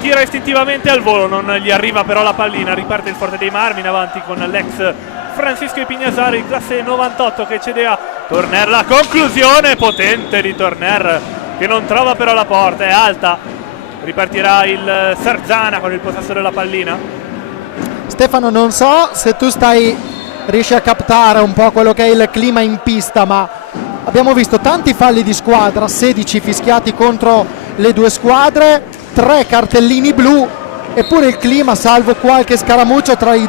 tira istintivamente al volo, non gli arriva però la pallina, riparte il Forte dei Marmi in avanti con l'ex Francisco Ipignazar, il classe 98 che cede a Torner, la conclusione potente di Torner che non trova però la porta, è alta, ripartirà il Sarzana con il possesso della pallina. Stefano, non so se tu riesci a captare un po' quello che è il clima in pista, ma abbiamo visto tanti falli di squadra, 16 fischiati contro le due squadre, 3 cartellini blu, eppure il clima, salvo qualche scaramuccio tra i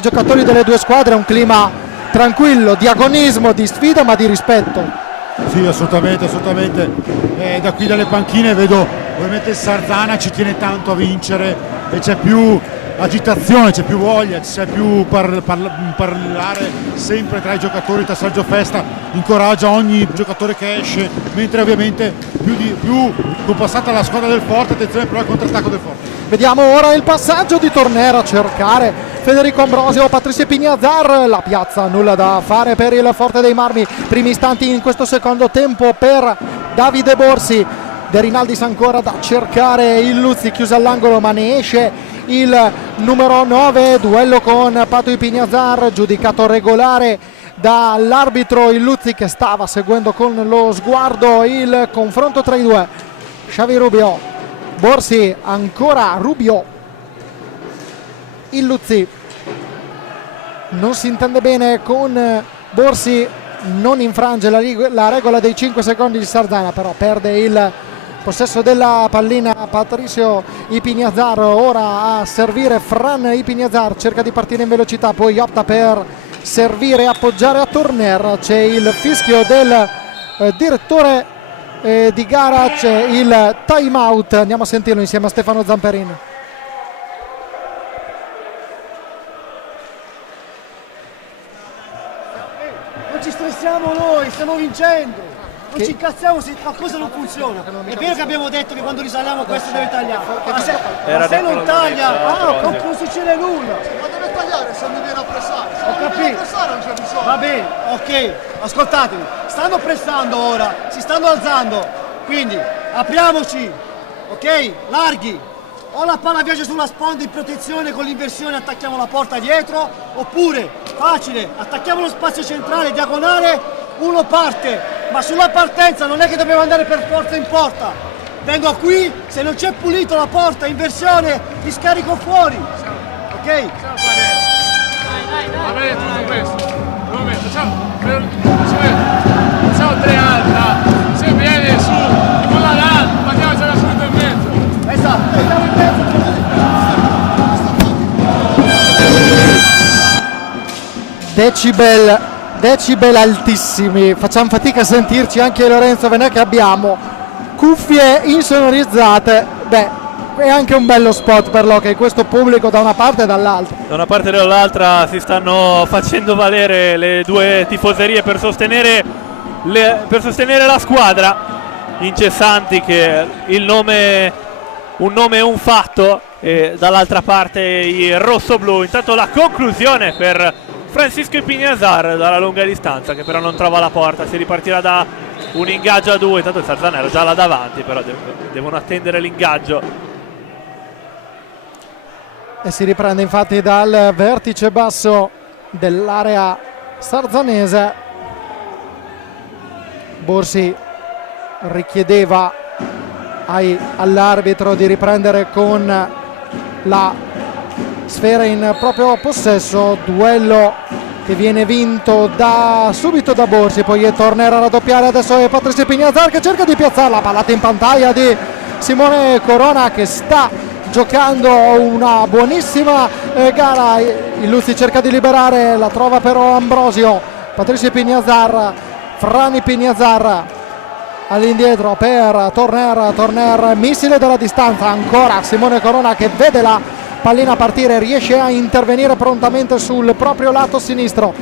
giocatori delle due squadre, è un clima tranquillo, di agonismo, di sfida ma di rispetto. Sì, assolutamente. Da qui dalle panchine vedo ovviamente il Sarzana ci tiene tanto a vincere e c'è più agitazione, c'è più voglia, c'è più parlare sempre tra i giocatori, tra Sergio Festa incoraggia ogni giocatore che esce, mentre ovviamente più compassata la squadra del Forte, attenzione però al contrattacco del Forte. Vediamo ora il passaggio di Torner a cercare Federico Ambrosio, Patricio Ipignazar, la piazza, nulla da fare per il Forte dei Marmi, primi istanti in questo secondo tempo per Davide Borsi. De Rinaldis ancora da cercare il Luzzi, chiuso all'angolo ma ne esce il numero 9, duello con Pato Ipignazar, giudicato regolare dall'arbitro il Luzzi che stava seguendo con lo sguardo il confronto tra i due. Xavi Rubio, Borsi, ancora Rubio, il Luzzi non si intende bene con Borsi, non infrange la regola dei 5 secondi di Sarzana, però perde il possesso della pallina Patricio Ipignazar, ora a servire Fran Ipignazar, cerca di partire in velocità, poi opta per servire e appoggiare a Torner, c'è il fischio del direttore di gara, c'è il time out, andiamo a sentirlo insieme a Stefano Zamperin. Non ci stressiamo noi, stiamo vincendo. Non ci incazziamo se qualcosa non funziona. È vero che abbiamo detto che quando risaliamo questo deve tagliare. Ma se non taglia, non succede nulla. Ma deve tagliare se mi viene a pressare. Se Ho non mi viene a capito. pressare non c'è bisogno. Va bene, ok, ascoltatemi. Stanno pressando ora, si stanno alzando. Quindi apriamoci, ok? Larghi. O la palla viaggia sulla sponda in protezione con l'inversione, attacchiamo la porta dietro, oppure facile, attacchiamo lo spazio centrale, diagonale, uno parte, ma sulla partenza non è che dobbiamo andare per forza in porta. Vengo qui, se non c'è pulito la porta, inversione, ti scarico fuori. Ok? Va bene tutto questo. Un momento, facciamo 3 alta. Se viene su, con la là, mandiamocela subito in mezzo. Esatto, andiamo in mezzo. Decibel altissimi, facciamo fatica a sentirci anche Lorenzo Venè che abbiamo cuffie insonorizzate. Beh, è anche un bello spot per l'hockey, questo pubblico da una parte e dall'altra. Da una parte e dall'altra si stanno facendo valere le due tifoserie per sostenere la squadra, incessanti che un nome è un fatto, e dall'altra parte i rossoblu. Intanto la conclusione per Francisco Ipignazar dalla lunga distanza, che però non trova la porta, si ripartirà da un ingaggio a 2, intanto il Sarzana era già là davanti, però devono attendere l'ingaggio. E si riprende infatti dal vertice basso dell'area sarzanese. Borsi richiedeva all'arbitro di riprendere con la sfera in proprio possesso, duello che viene vinto subito da Borsi, poi è Torner a raddoppiare, adesso è Patricio Ipignazar che cerca di piazzarla, pallata in pantaglia di Simone Corona che sta giocando una buonissima gara. Il Luzzi cerca di liberare, la trova però Ambrosio, Patricio Ipignazar, Fran Ipignazar all'indietro per Torner, missile dalla distanza, ancora Simone Corona che vede la pallina a partire, riesce a intervenire prontamente sul proprio lato sinistro.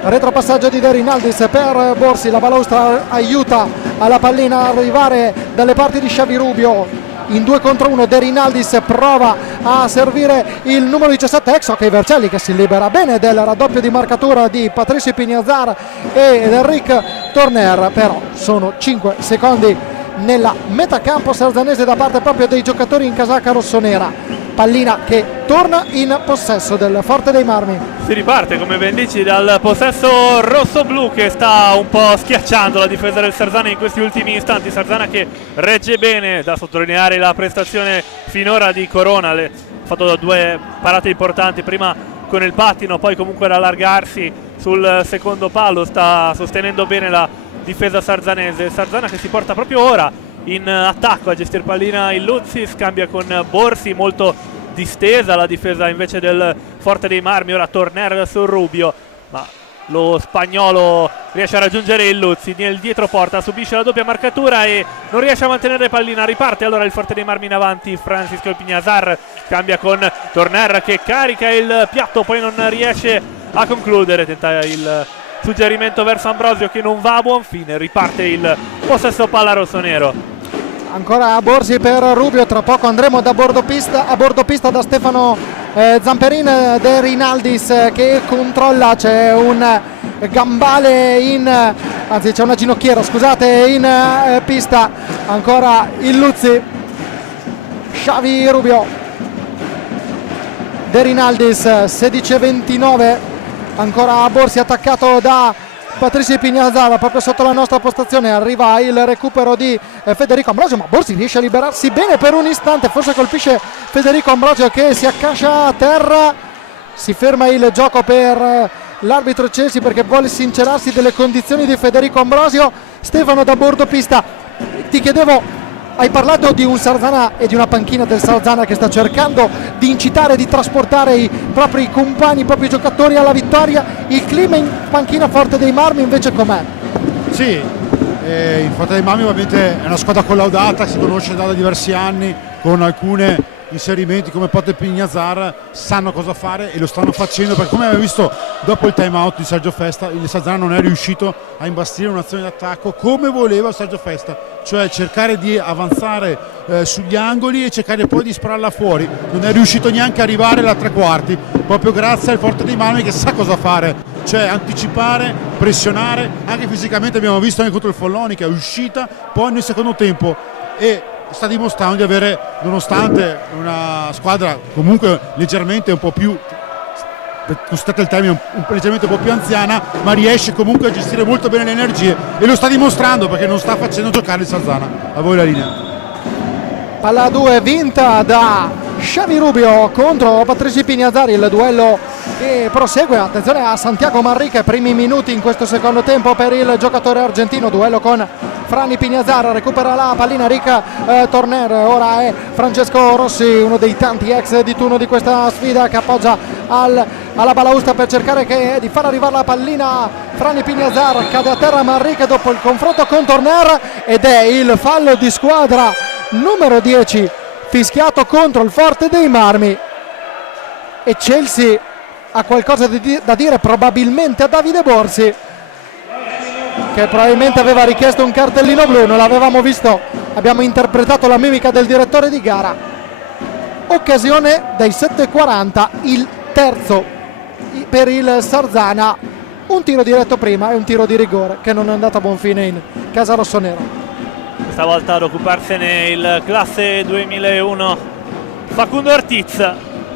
Retropassaggio di De Rinaldis per Borsi, la balaustra aiuta alla pallina arrivare dalle parti di Xavi Rubio. In 2 contro 1 De Rinaldis prova a servire il numero 17 ex Hockey Vercelli, che si libera bene del raddoppio di marcatura di Patricio Pignazar ed Enric Torner, però sono 5 secondi nella metacampo sarzanese da parte proprio dei giocatori in casacca rossonera. Pallina che torna in possesso del Forte dei Marmi. Si riparte, come ben dici, dal possesso rosso-blu che sta un po' schiacciando la difesa del Sarzana in questi ultimi istanti. Sarzana che regge bene, da sottolineare la prestazione finora di Corona, ha fatto 2 parate importanti, prima con il pattino, poi comunque ad allargarsi sul secondo palo, sta sostenendo bene la difesa sarzanese. Sarzana che si porta proprio ora in attacco a gestire pallina il Luzzi, scambia con Borsi, molto distesa la difesa invece del Forte dei Marmi. Ora Torner sul Rubio, ma lo spagnolo riesce a raggiungere il Luzzi nel dietro porta, subisce la doppia marcatura e non riesce a mantenere pallina. Riparte allora il Forte dei Marmi in avanti, Francisco Pignazar cambia con Torner che carica il piatto, poi non riesce a concludere, tenta il suggerimento verso Ambrosio che non va a buon fine. Riparte il possesso palla rossonero. Ancora Borsi per Rubio, tra poco andremo a bordo pista da Stefano Zamperin. De Rinaldis che controlla, c'è un gambale anzi c'è una ginocchiera, scusate, in pista. Ancora il Luzzi, Xavi Rubio, De Rinaldis, 16:29, ancora Borsi attaccato da Patricio Pignazara proprio sotto la nostra postazione. Arriva il recupero di Federico Ambrosio, ma Borsi riesce a liberarsi bene per un istante, forse colpisce Federico Ambrosio che si accascia a terra. Si ferma il gioco per l'arbitro Chelsea perché vuole sincerarsi delle condizioni di Federico Ambrosio. Stefano da bordo pista, ti chiedevo, hai parlato di un Sarzana e di una panchina del Sarzana che sta cercando di incitare, di trasportare i propri compagni, i propri giocatori alla vittoria. Il clima in panchina Forte dei Marmi invece com'è? Sì, il Forte dei Marmi ovviamente è una squadra collaudata, si conosce da diversi anni, con alcune inserimenti come Pote Pignazar, sanno cosa fare e lo stanno facendo, perché come abbiamo visto dopo il time out di Sergio Festa, il Sarzana non è riuscito a imbastire un'azione di attacco come voleva Sergio Festa, cioè cercare di avanzare sugli angoli e cercare poi di spararla fuori. Non è riuscito neanche a arrivare alla 3/4, proprio grazie al Forte dei Marmi che sa cosa fare, cioè anticipare, pressionare. Anche fisicamente abbiamo visto anche contro il Folloni che è uscita poi nel secondo tempo e sta dimostrando di avere, nonostante una squadra comunque leggermente un po' più, considerate il termine, leggermente un po' più anziana, ma riesce comunque a gestire molto bene le energie e lo sta dimostrando perché non sta facendo giocare il Sarzana. A voi la linea. Palla a 2 vinta da Xavi Rubio contro Patricio Pignazari, il duello che prosegue. Attenzione a Santiago Manrique, primi minuti in questo secondo tempo per il giocatore argentino, duello con Franny Pignazar, recupera la pallina Rick Torner, ora è Francesco Rossi, uno dei tanti ex di turno di questa sfida, che appoggia alla balaustra per cercare di far arrivare la pallina. Franny Pignazar, cade a terra Manrique dopo il confronto con Torner ed è il fallo di squadra numero 10 fischiato contro il Forte dei Marmi e Chelsea ha qualcosa da dire probabilmente a Davide Borsi, che probabilmente aveva richiesto un cartellino blu. Non l'avevamo visto, abbiamo interpretato la mimica del direttore di gara. Occasione dai 7:40, il terzo per il Sarzana, un tiro diretto prima e un tiro di rigore che non è andato a buon fine in casa rossonera. Questa volta ad occuparsene il classe 2001 Facundo Ortiz.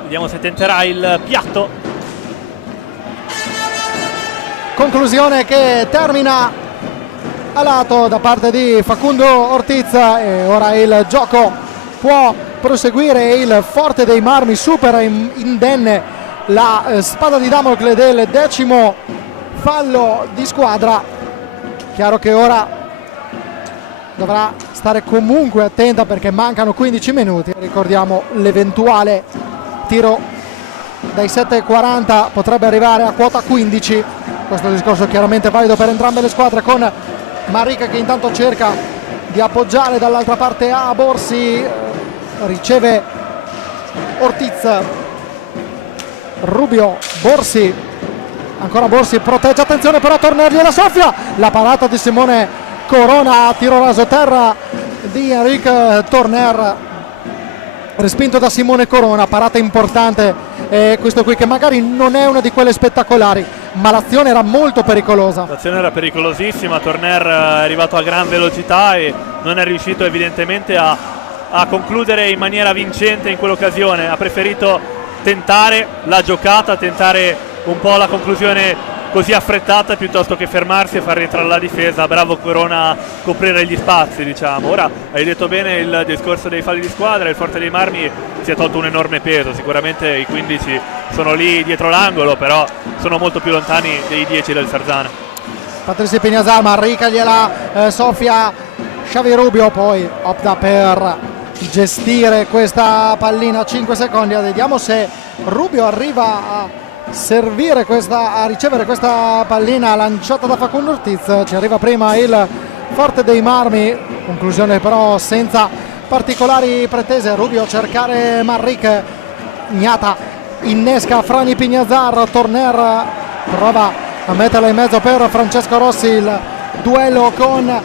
Vediamo se tenterà il piatto. Conclusione che termina a lato da parte di Facundo Ortiz e ora il gioco può proseguire. Il Forte dei Marmi supera indenne la spada di Damocle del 10° fallo di squadra. Chiaro che ora dovrà stare comunque attenta perché mancano 15 minuti. Ricordiamo l'eventuale tiro dai 7:40 potrebbe arrivare a quota 15. Questo discorso è chiaramente valido per entrambe le squadre, con Manrique che intanto cerca di appoggiare dall'altra parte a Borsi, riceve Ortiz, Rubio, Borsi, ancora Borsi, protegge, attenzione però Torner gliela soffia, la parata di Simone Corona, tiro raso terra di Enric Torner, respinto da Simone Corona, parata importante, questo qui che magari non è una di quelle spettacolari, ma l'azione era molto pericolosa. L'azione era pericolosissima, Torner è arrivato a gran velocità e non è riuscito evidentemente a concludere in maniera vincente in quell'occasione, ha preferito tentare la giocata, tentare un po' la conclusione così affrettata piuttosto che fermarsi e far rientrare la difesa. Bravo Corona a coprire gli spazi, diciamo. Ora hai detto bene il discorso dei falli di squadra, il Forte dei Marmi si è tolto un enorme peso, sicuramente i 15 sono lì dietro l'angolo, però sono molto più lontani dei 10 del Sarzana. Patrizio Pignazar, Manrica gliela soffia Xavi Rubio, poi opta per gestire questa pallina a 5 secondi. Vediamo se Rubio arriva a a ricevere questa pallina lanciata da Facundo Ortiz. Ci arriva prima il Forte dei Marmi, conclusione però senza particolari pretese. Rubio a cercare Manrique, Gnata innesca Frani Pignazar, Torner prova a metterla in mezzo per Francesco Rossi, il duello con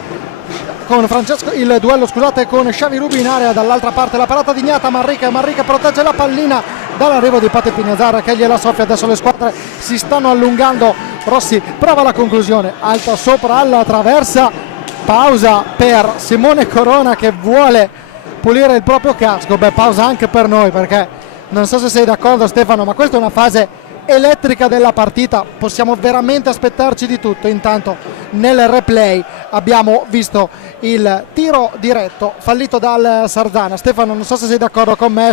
Xavi Rubio in area. Dall'altra parte la parata di Gnata, Manrique protegge la pallina dall'arrivo di Pate Pignazar che gliela soffia. Adesso le squadre si stanno allungando, Rossi prova la conclusione, alta sopra alla traversa, pausa per Simone Corona che vuole pulire il proprio casco. Pausa anche per noi, perché non so se sei d'accordo Stefano, ma questa è una fase elettrica della partita, possiamo veramente aspettarci di tutto. Intanto nel replay abbiamo visto il tiro diretto fallito dal Sarzana. Stefano, non so se sei d'accordo con me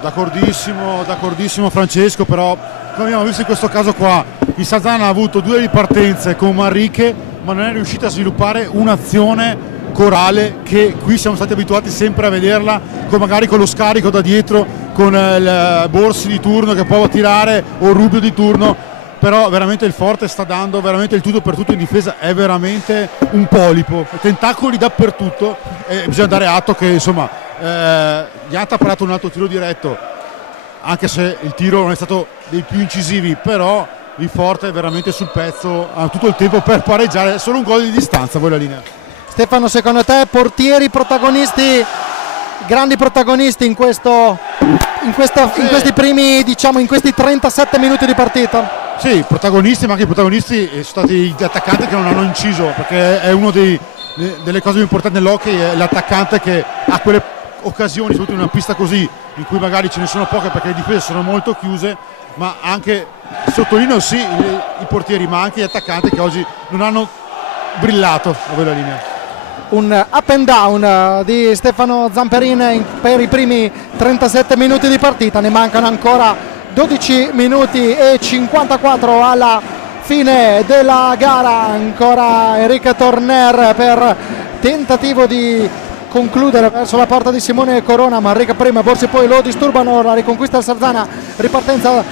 D'accordissimo Francesco, però come abbiamo visto in questo caso qua il Sarzana ha avuto 2 ripartenze con Manrique, ma non è riuscito a sviluppare un'azione corale che qui siamo stati abituati sempre a vederla, magari con lo scarico da dietro, con il Borsi di turno che può tirare o Rubio di turno. Però veramente il Forte sta dando veramente il tutto per tutto in difesa, è veramente un polipo, tentacoli dappertutto, e bisogna dare atto che insomma Gnata ha parato un altro tiro diretto, anche se il tiro non è stato dei più incisivi, però il Forte è veramente sul pezzo, ha tutto il tempo per pareggiare, solo un gol di distanza. Voi la linea. Stefano, secondo te portieri protagonisti, grandi protagonisti in questi primi, diciamo, in questi 37 minuti di partita? Sì, protagonisti, ma anche i protagonisti sono stati gli attaccanti che non hanno inciso, perché è una delle cose più importanti nell'hockey, è l'attaccante che ha quelle occasioni, soprattutto in una pista così, in cui magari ce ne sono poche perché le difese sono molto chiuse, ma anche, sottolineo sì, i portieri, ma anche gli attaccanti che oggi non hanno brillato a quella linea. Un up and down di Stefano Zamperin per i primi 37 minuti di partita, ne mancano ancora 12 minuti e 54 alla fine della gara. Ancora Enric Torner per tentativo di concludere verso la porta di Simone Corona, Manrique prima, Borsi poi lo disturbano, la riconquista il Sarzana, ripartenza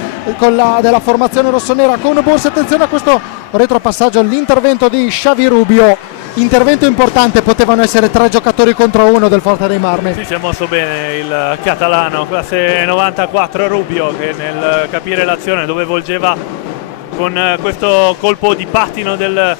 della formazione rossonera con Borsi. Attenzione a questo retropassaggio, l'intervento di Xavi Rubio, intervento importante, potevano essere 3 giocatori contro 1 del Forte dei Marmi. Sì, si è mosso bene il catalano, classe 94 Rubio, che nel capire l'azione dove volgeva con questo colpo di pattino del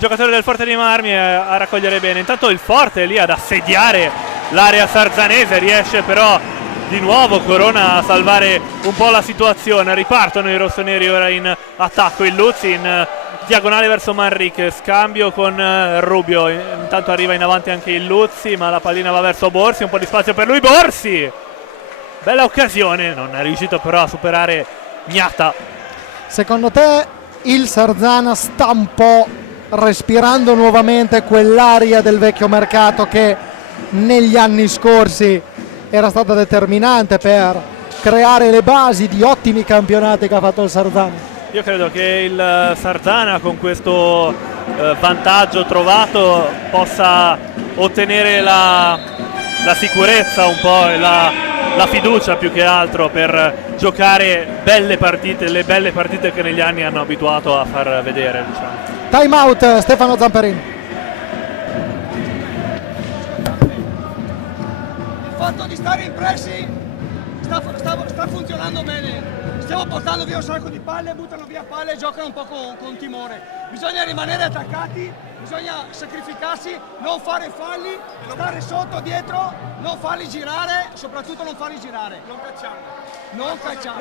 giocatore del Forte dei Marmi a raccogliere bene. Intanto il Forte è lì ad assediare l'area sarzanese, riesce però di nuovo Corona a salvare un po' la situazione. Ripartono i rossoneri ora in attacco, il Luzzi in diagonale verso Manrique, scambio con Rubio, intanto arriva in avanti anche il Luzzi, ma la pallina va verso Borsi, un po' di spazio per lui, Borsi, bella occasione, non è riuscito però a superare Gnata. Secondo te il Sarzana sta un po' respirando nuovamente quell'aria del vecchio mercato che negli anni scorsi era stata determinante per creare le basi di ottimi campionati che ha fatto il Sarzana? Io credo che il Sarzana con questo vantaggio trovato possa ottenere la sicurezza un po' e la fiducia più che altro per giocare belle partite, le belle partite che negli anni hanno abituato a far vedere, diciamo. Time out, Stefano Zamperin. Il fatto di stare in pressing sta funzionando bene. Stiamo portando via un sacco di palle, buttano via palle e giocano un po' con timore. Bisogna rimanere attaccati, bisogna sacrificarsi, non fare falli, stare sotto, dietro, non farli girare, soprattutto non farli girare. Non cacciamo.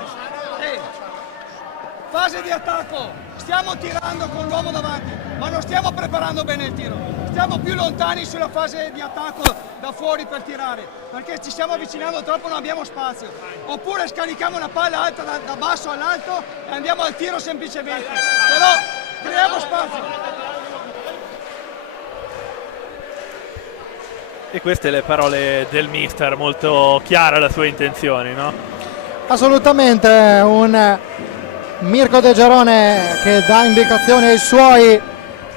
Fase di attacco, stiamo tirando con l'uomo davanti, ma non stiamo preparando bene il tiro. Stiamo più lontani sulla fase di attacco da fuori per tirare, perché ci stiamo avvicinando troppo, non abbiamo spazio. Oppure scarichiamo una palla alta da basso all'alto e andiamo al tiro semplicemente. Però creiamo spazio. E queste le parole del mister, molto chiara la sua intenzione, no? Assolutamente, un Mirko De Gerone che dà indicazioni ai suoi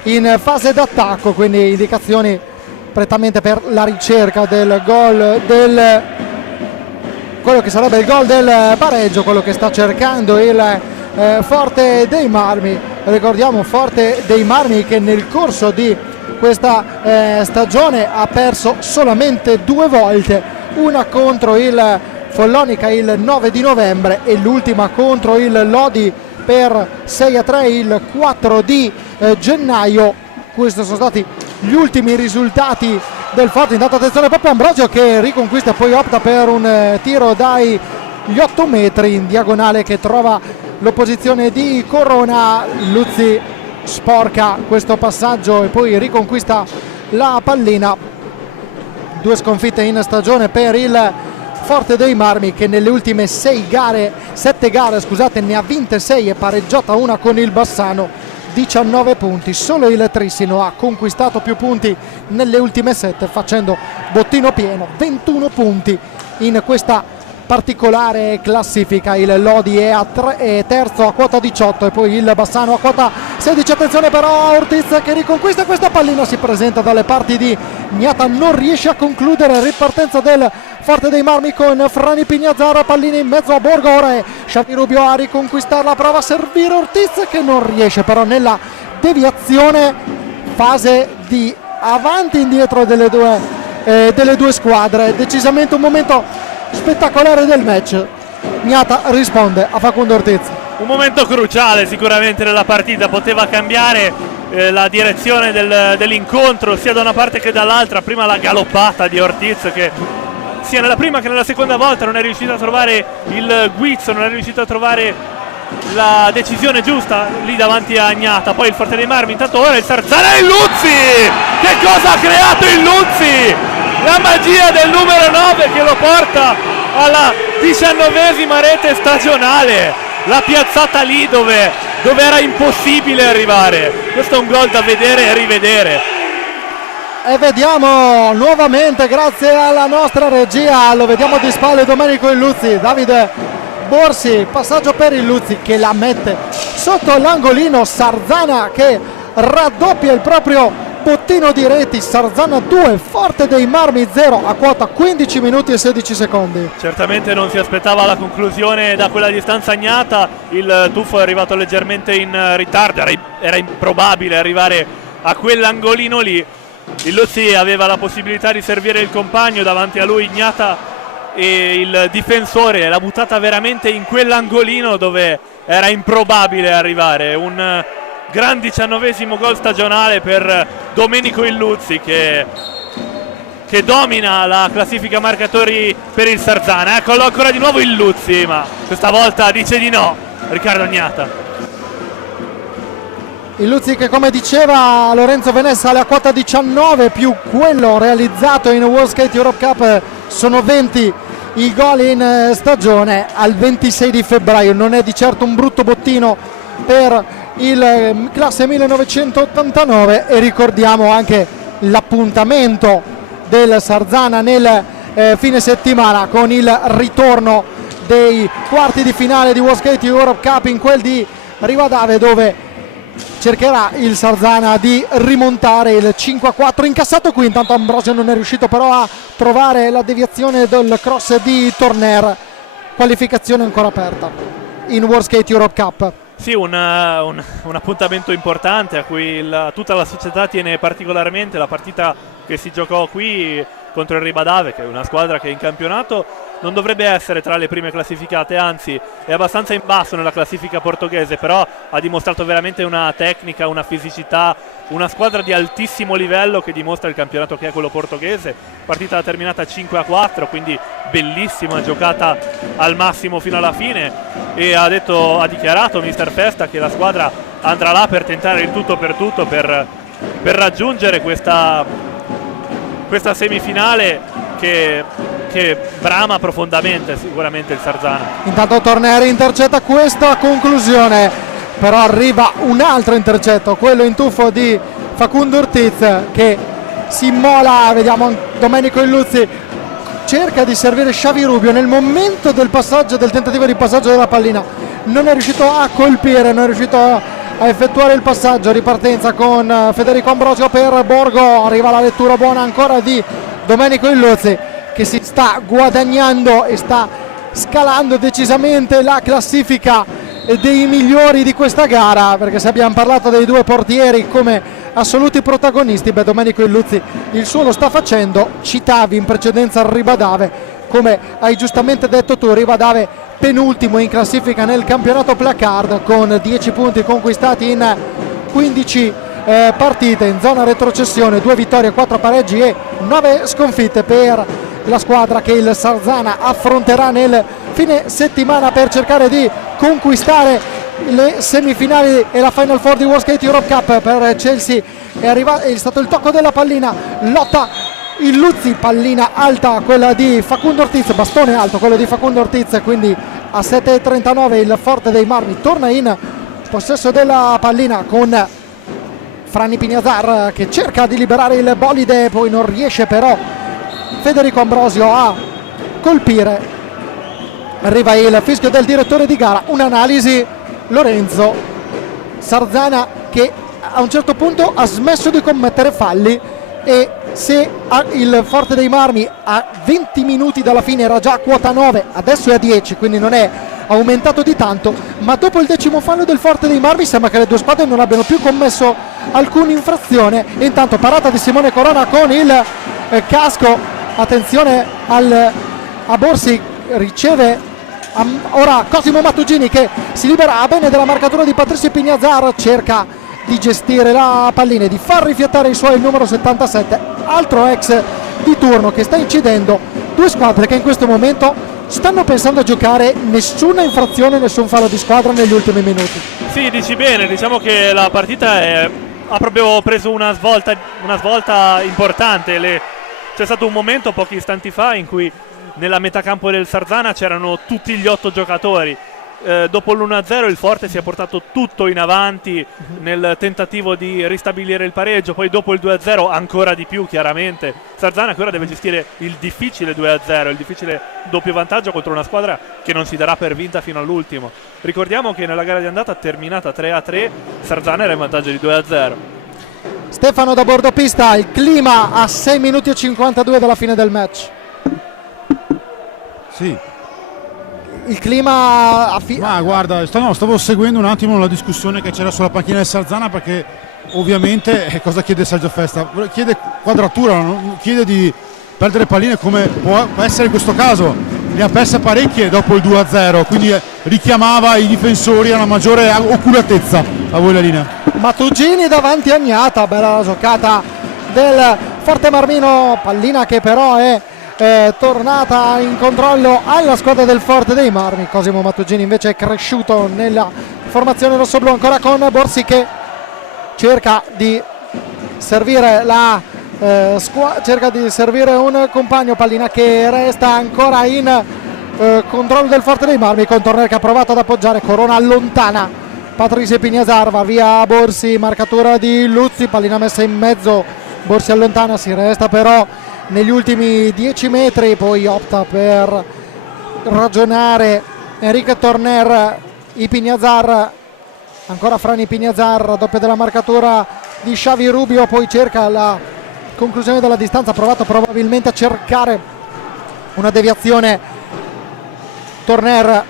in fase d'attacco, quindi indicazioni prettamente per la ricerca del gol quello che sarebbe il gol del pareggio, quello che sta cercando il Forte dei Marmi. Ricordiamo Forte dei Marmi che nel corso di questa stagione ha perso solamente 2 volte, una contro il Follonica il 9 di novembre e l'ultima contro il Lodi per 6-3 il 4 di gennaio. Questi sono stati gli ultimi risultati del Forte. Intanto attenzione proprio Ambrogio che riconquista e poi opta per un tiro dagli 8 metri in diagonale che trova l'opposizione di Corona. Luzzi sporca questo passaggio e poi riconquista la pallina. 2 sconfitte in stagione per il Forte dei Marmi che nelle ultime 7 gare ne ha vinte 6 e pareggiata una con il Bassano. 19 punti, solo il Trissino ha conquistato più punti nelle ultime 7 facendo bottino pieno, 21 punti in questa particolare classifica. Il Lodi è terzo a quota 18 e poi il Bassano a quota 16. Attenzione però Ortiz che riconquista questa pallina, si presenta dalle parti di Gnata, non riesce a concludere. Ripartenza del Forte dei Marmi con Frani Pignazzara, pallina in mezzo a Borgo. Ora è Xavi Rubio a riconquistarla, prova a servire Ortiz che non riesce però nella deviazione. Fase di avanti e indietro delle due squadre, decisamente un momento spettacolare del match. Gnata risponde a Facundo Ortiz. Un momento cruciale sicuramente nella partita, poteva cambiare la direzione dell'incontro sia da una parte che dall'altra. Prima la galoppata di Ortiz che sia nella prima che nella seconda volta non è riuscito a trovare il guizzo, non è riuscito a trovare la decisione giusta lì davanti a Gnata. Poi il Forte dei Marmi, intanto ora il Sarzana e il Luzzi. Che cosa ha creato il Luzzi? La magia del numero 9 che lo porta alla 19ª rete stagionale, la piazzata lì dove era impossibile arrivare. Questo è un gol da vedere e rivedere. E vediamo nuovamente, grazie alla nostra regia, lo vediamo di spalle Domenico Illuzzi, Davide Borsi, passaggio per Illuzzi che la mette sotto l'angolino. Sarzana che raddoppia il proprio bottino di reti. Sarzana 2, Forte dei Marmi 0 a quota 15 minuti e 16 secondi. Certamente non si aspettava la conclusione da quella distanza Gnata, il tuffo è arrivato leggermente in ritardo, era improbabile arrivare a quell'angolino lì. Il Luzzi aveva la possibilità di servire il compagno, davanti a lui Gnata e il difensore l'ha buttata veramente in quell'angolino dove era improbabile arrivare. Un gran 19° gol stagionale per Domenico Illuzzi che domina la classifica marcatori per il Sarzana. Eccolo ancora di nuovo Illuzzi, ma questa volta dice di no Riccardo Gnata. Illuzzi che, come diceva Lorenzo Venez, sale a quota 19 più quello realizzato in World Skate Europe Cup. Sono 20 i gol in stagione al 26 di febbraio. Non è di certo un brutto bottino per il classe 1989 e ricordiamo anche l'appuntamento del Sarzana nel fine settimana con il ritorno dei quarti di finale di World Skate Europe Cup in quel di Rivadavia, dove cercherà il Sarzana di rimontare il 5-4 incassato qui. Intanto Ambrosio non è riuscito però a trovare la deviazione del cross di Torner. Qualificazione ancora aperta in World Skate Europe Cup. Sì, un appuntamento importante a cui tutta la società tiene particolarmente. La partita che si giocò qui contro il Ribadave, che è una squadra che in campionato non dovrebbe essere tra le prime classificate, anzi è abbastanza in basso nella classifica portoghese, però ha dimostrato veramente una tecnica, una fisicità, una squadra di altissimo livello che dimostra il campionato che è quello portoghese. Partita terminata 5-4, quindi bellissima, giocata al massimo fino alla fine, e ha dichiarato mister Festa che la squadra andrà là per tentare il tutto per tutto per raggiungere questa semifinale che brama profondamente sicuramente il Sarzana. Intanto Torner intercetta questa conclusione, però arriva un altro intercetto, quello in tuffo di Facundo Ortiz, che si immola. Vediamo Domenico Illuzzi cerca di servire Xavi Rubio nel momento del tentativo di passaggio della pallina, non è riuscito a colpire, non è riuscito a effettuare il passaggio. Ripartenza con Federico Ambrosio per Borgo, arriva la lettura buona ancora di Domenico Illuzzi, che si sta guadagnando e sta scalando decisamente la classifica dei migliori di questa gara, perché se abbiamo parlato dei due portieri come assoluti protagonisti, Domenico Illuzzi il suo lo sta facendo. Citavi in precedenza il Ribadave, come hai giustamente detto tu, Ribadave penultimo in classifica nel campionato placard con 10 punti conquistati in 15 partite, in zona retrocessione, 2 vittorie, 4 pareggi e 9 sconfitte per la squadra che il Sarzana affronterà nel fine settimana per cercare di conquistare le semifinali e la Final Four di World Skate Europe Cup. Per Chelsea è stato il tocco della pallina, lotta Illuzzi, pallina alta quella di Facundo Ortiz, bastone alto quello di Facundo Ortiz, quindi a 7:39 il Forte dei Marmi torna in possesso della pallina con Franny Pignazar che cerca di liberare il bolide, poi non riesce però Federico Ambrosio a colpire. Arriva il fischio del direttore di gara, un'analisi Lorenzo. Sarzana che a un certo punto ha smesso di commettere falli, e se il Forte dei Marmi a 20 minuti dalla fine era già a quota 9, adesso è a 10, quindi non è aumentato di tanto, ma dopo il 10° fallo del Forte dei Marmi sembra che le due squadre non abbiano più commesso alcuna infrazione. E intanto parata di Simone Corona con il casco, attenzione a Borsi, riceve ora Cosimo Mattugini che si libera bene della marcatura di Patrizio Pignazar, cerca di gestire la pallina e di far rifiatare i suoi, il numero 77, altro ex di turno, che sta incidendo due squadre che in questo momento stanno pensando a giocare nessuna infrazione, nessun fallo di squadra negli ultimi minuti. Sì, dici bene, diciamo che la partita ha proprio preso una svolta importante. C'è stato un momento pochi istanti fa in cui nella metacampo del Sarzana c'erano tutti gli 8 giocatori. Dopo l'1-0 il Forte si è portato tutto in avanti nel tentativo di ristabilire il pareggio, poi dopo il 2-0 ancora di più chiaramente. Sarzana che ora deve gestire il difficile 2-0, il difficile doppio vantaggio contro una squadra che non si darà per vinta fino all'ultimo. Ricordiamo che nella gara di andata terminata 3-3, Sarzana era in vantaggio di 2-0. Stefano da bordo pista, il clima a 6 minuti e 52 dalla fine del match. Sì. Il clima ma guarda, stavo seguendo un attimo la discussione che c'era sulla panchina del Sarzana, perché ovviamente cosa chiede Sergio Festa? Chiede quadratura, non chiede di perdere palline come può essere in questo caso. Ne ha perse parecchie dopo il 2-0, quindi richiamava i difensori a una maggiore oculatezza. A voi la linea. Mattugini davanti a Gnata, bella la giocata del Forte Marmino, pallina che però è tornata in controllo alla squadra del Forte dei Marmi. Cosimo Mattugini invece è cresciuto nella formazione rossoblù, ancora con Borsi che cerca di servire cerca di servire un compagno, pallina che resta ancora in controllo del Forte dei Marmi, con Torner che ha provato ad appoggiare, Corona allontana Patrizio Pignazar, va via Borsi, marcatura di Luzzi, pallina messa in mezzo, Borsi allontana, si resta però negli ultimi 10 metri, poi opta per ragionare Enrique Torner. Pignazar, ancora Franny Pignazar, doppia della marcatura di Xavi Rubio, poi cerca la conclusione della distanza, ha provato probabilmente a cercare una deviazione Torner.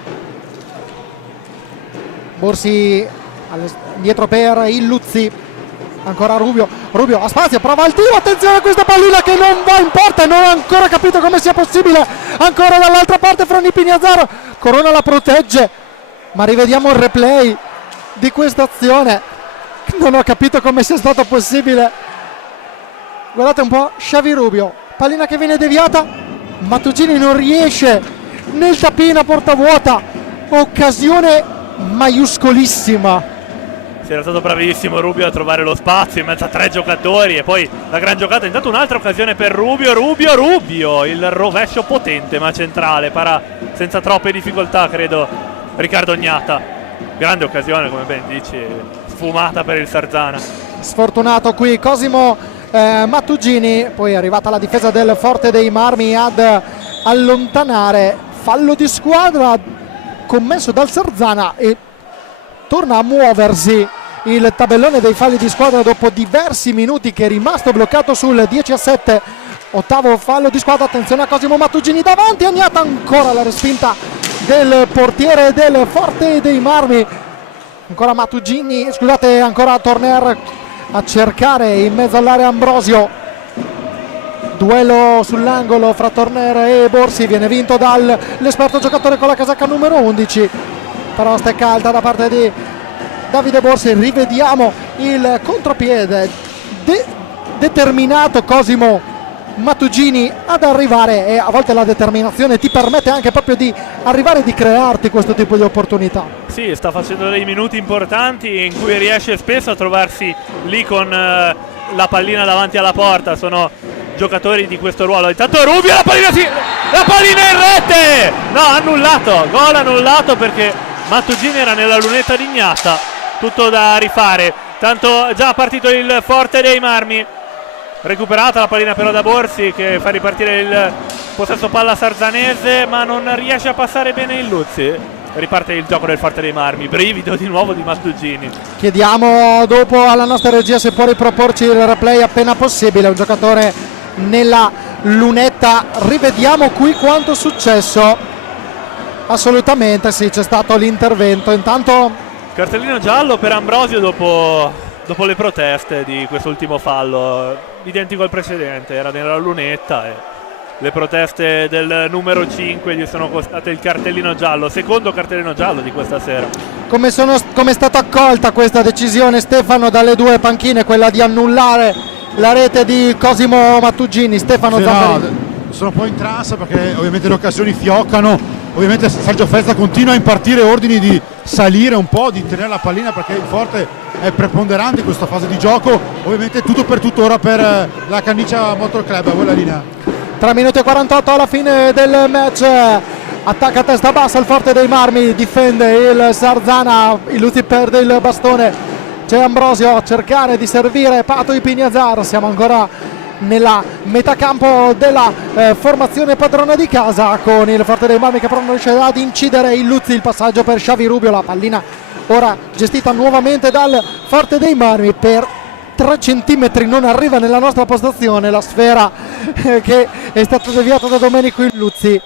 Borsi dietro per Illuzzi, ancora Rubio ha spazio, prova il tiro, attenzione a questa pallina che non va in porta, non ho ancora capito come sia possibile, ancora dall'altra parte Franny Pignazzaro, Corona la protegge, ma rivediamo il replay di questa azione, non ho capito come sia stato possibile. Guardate un po', Xavi Rubio, pallina che viene deviata, Mattugini non riesce nel tapino a porta vuota, occasione maiuscolissima. Si era stato bravissimo Rubio a trovare lo spazio in mezzo a 3 giocatori e poi la gran giocata. Intanto un'altra occasione per Rubio, il rovescio potente ma centrale, para senza troppe difficoltà credo Riccardo Ognata. Grande occasione, come ben dici, sfumata per il Sarzana. Sfortunato qui Cosimo Mattugini, poi è arrivata la difesa del Forte dei Marmi ad allontanare, fallo di squadra commesso dal Sarzana e torna a muoversi il tabellone dei falli di squadra dopo diversi minuti, che è rimasto bloccato sul 10-7. Ottavo fallo di squadra, attenzione a Cosimo Mattugini davanti, Agnata, ancora la respinta del portiere del Forte dei Marmi, ancora Mattugini, scusate, ancora Torner a cercare in mezzo all'area Ambrosio, duello sull'angolo fra Torner e Borsi, viene vinto dall'esperto giocatore con la casacca numero 11, però stecca alta da parte di Davide Borsi. Rivediamo il contropiede determinato Cosimo Mattugini ad arrivare, e a volte la determinazione ti permette anche proprio di arrivare, di crearti questo tipo di opportunità. Sì, sta facendo dei minuti importanti in cui riesce spesso a trovarsi lì con la pallina davanti alla porta, sono giocatori di questo ruolo. Intanto Rubio, la pallina in rete, no, annullato, gol annullato perché Mattugini era nella lunetta di Ignata, tutto da rifare. Tanto già partito il Forte dei Marmi, recuperata la pallina però da Borsi che fa ripartire il possesso palla sarzanese, ma non riesce a passare bene il Luzzi. Riparte il gioco del Forte dei Marmi, brivido di nuovo di Mattugini. Chiediamo dopo alla nostra regia se può riproporci il replay appena possibile, un giocatore nella lunetta. Rivediamo qui quanto è successo. Assolutamente sì, c'è stato l'intervento. Intanto cartellino giallo per Ambrosio dopo le proteste di quest'ultimo fallo, identico al precedente, era nella lunetta e le proteste del numero 5 gli sono costate il cartellino giallo, secondo cartellino giallo di questa sera. Come è stata accolta questa decisione, Stefano, dalle due panchine, quella di annullare la rete di Cosimo Mattugini? Stefano Zamperini. Sono un po' in trance perché ovviamente le occasioni fioccano, ovviamente Sergio Fezza continua a impartire ordini di salire un po', di tenere la pallina perché il Forte è preponderante in questa fase di gioco, ovviamente tutto per tutto ora per la Canniccia Motor Club. A voi la linea. 3 minuti e 48 alla fine del match, attacca a testa bassa il Forte dei Marmi, difende il Sarzana, il Luzzi perde il bastone, c'è Ambrosio a cercare di servire Pato di Pignazzaro, siamo ancora nella metacampo della formazione padrona di casa, con il Forte dei Marmi che però non riesce ad incidere il Luzzi. Il passaggio per Xavi Rubio, la pallina ora gestita nuovamente dal Forte dei Marmi, per 3 centimetri non arriva nella nostra postazione la sfera che è stata deviata da Domenico Illuzzi.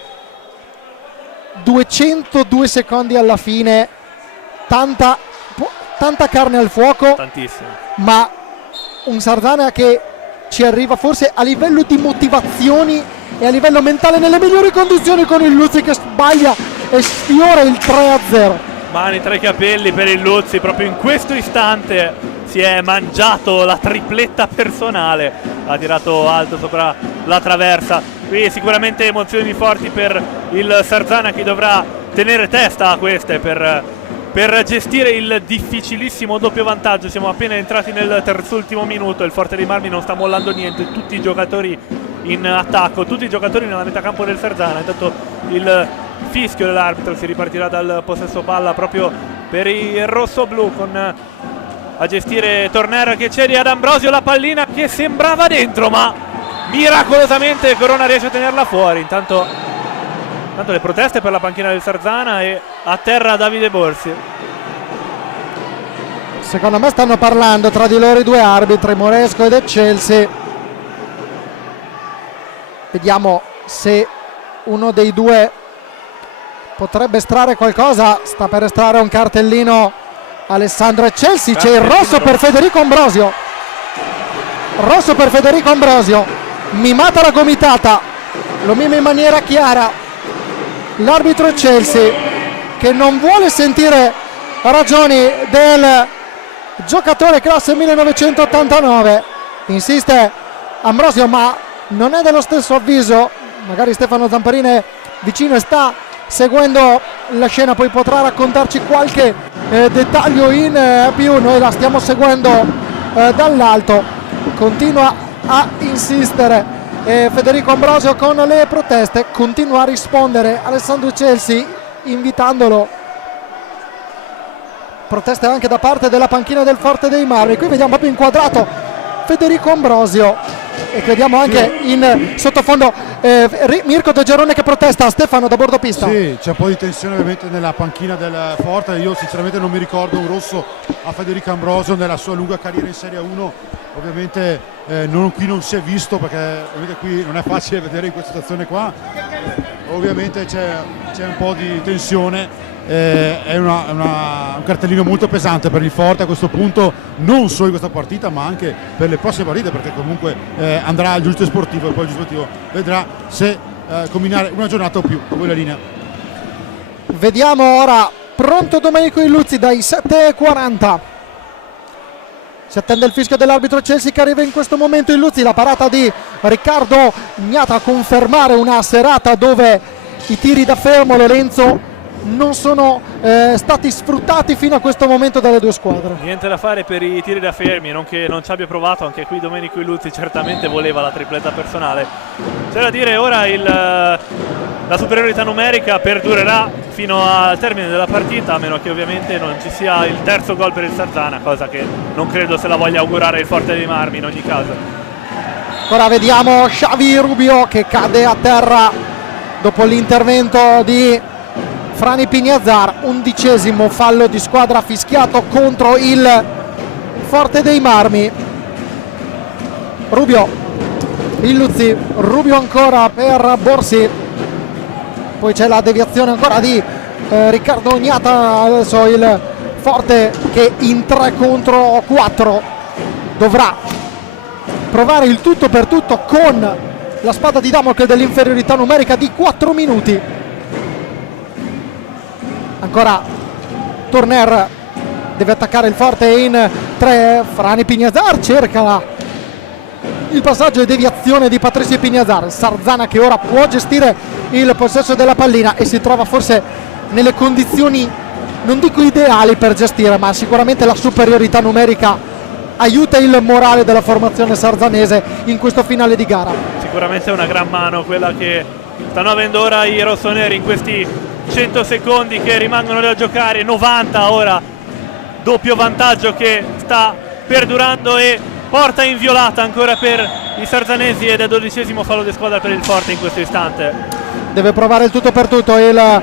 202 secondi alla fine, tanta carne al fuoco, tantissimo, ma un Sarzana che ci arriva forse a livello di motivazioni e a livello mentale nelle migliori condizioni, con il Luzzi che sbaglia e sfiora il 3-0. Mani tra i capelli per il Luzzi, proprio in questo istante si è mangiato la tripletta personale, ha tirato alto sopra la traversa. Qui sicuramente emozioni forti per il Sarzana, che dovrà tenere testa a queste per gestire il difficilissimo doppio vantaggio. Siamo appena entrati nel terzultimo minuto, il Forte dei Marmi non sta mollando niente, tutti i giocatori in attacco, tutti i giocatori nella metacampo del Sarzana. Intanto il fischio dell'arbitro, si ripartirà dal possesso palla proprio per i rossoblù, con a gestire Torner che cede ad Ambrosio, la pallina che sembrava dentro ma miracolosamente Corona riesce a tenerla fuori. Intanto le proteste per la panchina del Sarzana e a terra Davide Borsi. Secondo me stanno parlando tra di loro i due arbitri, Moresco ed Excelsi. Vediamo se uno dei due potrebbe estrarre qualcosa. Sta per estrarre un cartellino Alessandro Excelsi, c'è il rosso per Federico Ambrosio. rosso per Federico Ambrosio, mimata la gomitata, lo mima in maniera chiara l'arbitro Chelsea, che non vuole sentire ragioni del giocatore classe 1989. Insiste Ambrosio, ma non è dello stesso avviso. Magari Stefano Zamparini è vicino e sta seguendo la scena, poi potrà raccontarci qualche dettaglio in più. Noi la stiamo seguendo dall'alto. Continua a insistere Federico Ambrosio con le proteste, continua a rispondere Alessandro Chelsea invitandolo. Proteste anche da parte della panchina del Forte dei Marmi. Qui vediamo proprio inquadrato Federico Ambrosio e vediamo anche in sottofondo Mirko De Gerone che protesta. Stefano da bordo pista. Sì, c'è un po' di tensione ovviamente nella panchina del Forte. Io sinceramente non mi ricordo un rosso a Federico Ambrosio nella sua lunga carriera in Serie 1. Ovviamente qui non si è visto, perché ovviamente qui non è facile vedere in questa situazione qua. Ovviamente c'è un po' di tensione. È un cartellino molto pesante per il Forte a questo punto, non solo in questa partita ma anche per le prossime partite, perché comunque andrà al giudice sportivo e poi il giudice sportivo vedrà se combinare una giornata o più. A voi la linea. Vediamo ora pronto Domenico Illuzzi dai 7:40. Si attende il fischio dell'arbitro Chelsea che arriva in questo momento. Illuzzi, la parata di Riccardo Gnata a confermare una serata dove i tiri da fermo, Lorenzo, non sono stati sfruttati fino a questo momento dalle due squadre. Niente da fare per i tiri da fermi, non che non ci abbia provato, anche qui Domenico Illuzzi certamente voleva la tripletta personale. C'è da dire ora la superiorità numerica perdurerà fino al termine della partita, a meno che ovviamente non ci sia il terzo gol per il Sarzana, cosa che non credo se la voglia augurare il Forte dei Marmi in ogni caso. Ora vediamo Xavi Rubio che cade a terra dopo l'intervento di Frani Pignazar. 11° fallo di squadra fischiato contro il Forte dei Marmi. Rubio, Illuzzi, Rubio ancora per Borsi, poi c'è la deviazione ancora di Riccardo Gnata. Adesso il Forte che in 3 contro 4 dovrà provare il tutto per tutto con la spada di Damocle dell'inferiorità numerica di 4 minuti. Ancora Turner deve attaccare il Forte in 3. Frani Pignazar cerca il passaggio e deviazione di Patrizio Pignazar. Sarzana che ora può gestire il possesso della pallina e si trova forse nelle condizioni, non dico ideali per gestire, ma sicuramente la superiorità numerica aiuta il morale della formazione sarzanese in questo finale di gara. Sicuramente è una gran mano quella che stanno avendo ora i rossoneri in questi 100 secondi che rimangono da giocare. 90 ora, doppio vantaggio che sta perdurando e porta inviolata ancora per i sarzanesi, ed è 12° fallo di squadra per il Forte in questo istante. Deve provare il tutto per tutto il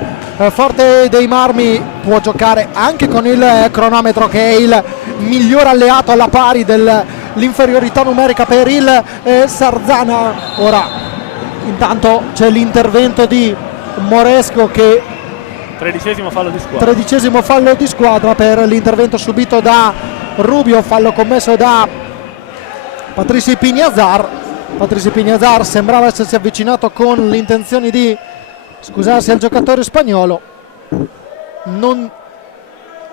Forte dei Marmi, può giocare anche con il cronometro che è il miglior alleato alla pari dell'inferiorità numerica per il Sarzana. Ora intanto c'è l'intervento di Moresco che 13° fallo di squadra. 13° fallo di squadra per l'intervento subito da Rubio, fallo commesso da Patrizio Pignazar. Patrizio Pignazar sembrava essersi avvicinato con le intenzioni di scusarsi al giocatore spagnolo. Non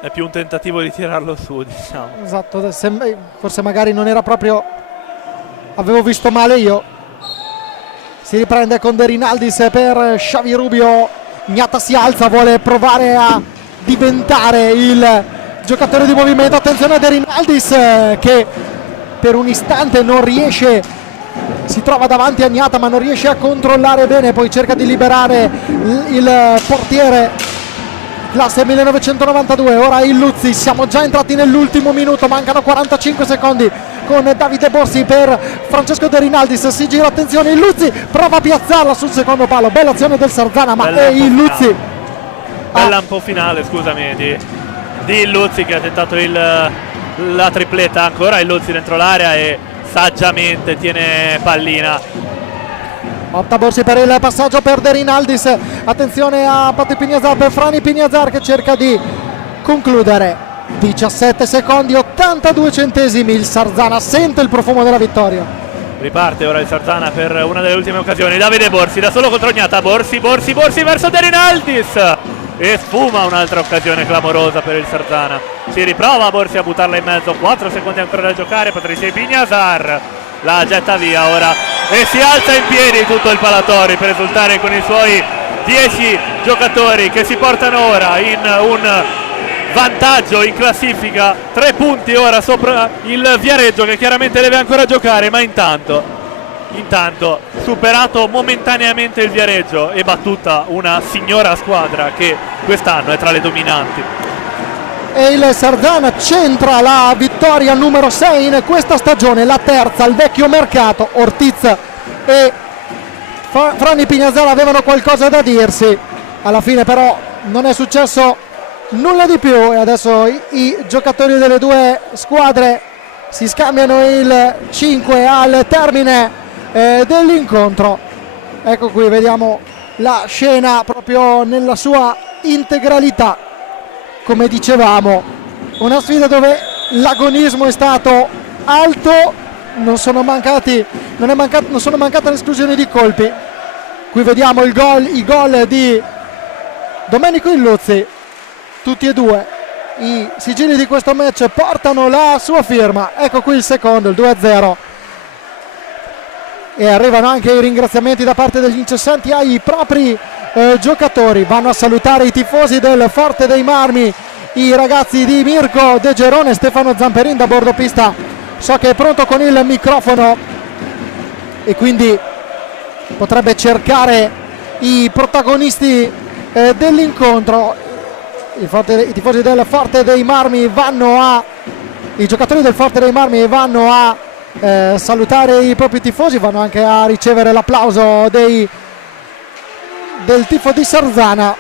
è più un tentativo di tirarlo su, diciamo. Esatto, forse magari non era proprio, avevo visto male io. Si riprende con De Rinaldis per Xavi Rubio. Gnata si alza, vuole provare a diventare il giocatore di movimento. Attenzione a De Rinaldis che per un istante non riesce, si trova davanti a Gnata ma non riesce a controllare bene, poi cerca di liberare il portiere classe 1992. Ora Illuzzi, siamo già entrati nell'ultimo minuto, mancano 45 secondi con Davide Borsi per Francesco De Rinaldis. Si gira, attenzione, Illuzzi prova a piazzarla sul secondo palo, bella azione del Sarzana, ma è Illuzzi. Bella un po' finale, scusami, di Illuzzi che ha tentato la tripletta. Ancora Illuzzi dentro l'area e saggiamente tiene pallina. Opta Borsi per il passaggio per De Rinaldis. Attenzione a Patti Pignazar per Frani Pignazar che cerca di concludere. 17 secondi, 80 72 centesimi. Il Sarzana sente il profumo della vittoria. Riparte ora il Sarzana per una delle ultime occasioni. Davide Borsi da solo contro Ognata. Borsi verso De Rinaldis e sfuma un'altra occasione clamorosa per il Sarzana. Si riprova Borsi a buttarla in mezzo, 4 secondi ancora da giocare. Patrice Pignazar la getta via ora e si alza in piedi tutto il Palatori per esultare con i suoi 10 giocatori che si portano ora in un vantaggio in classifica, 3 punti ora sopra il Viareggio, che chiaramente deve ancora giocare, ma intanto superato momentaneamente il Viareggio e battuta una signora squadra che quest'anno è tra le dominanti. E il Sarzana centra la vittoria numero 6 in questa stagione, la terza al vecchio mercato. Ortiz e Franny Pignazar avevano qualcosa da dirsi, alla fine però non è successo nulla di più e adesso i giocatori delle due squadre si scambiano il 5 al termine dell'incontro. Ecco qui, vediamo la scena proprio nella sua integralità. Come dicevamo, una sfida dove l'agonismo è stato alto, non sono mancate l'esclusione di colpi. Qui vediamo i gol di Domenico Illuzzi, tutti e due i sigilli di questo match portano la sua firma. Ecco qui il secondo, il 2-0, e arrivano anche i ringraziamenti da parte degli incessanti ai propri giocatori. Vanno a salutare i tifosi del Forte dei Marmi, i ragazzi di Mirko De Gerone. Stefano Zamperin da bordo pista so che è pronto con il microfono e quindi potrebbe cercare i protagonisti dell'incontro. I tifosi del Forte dei Marmi i giocatori del Forte dei Marmi vanno a salutare i propri tifosi, vanno anche a ricevere l'applauso del tifo di Sarzana.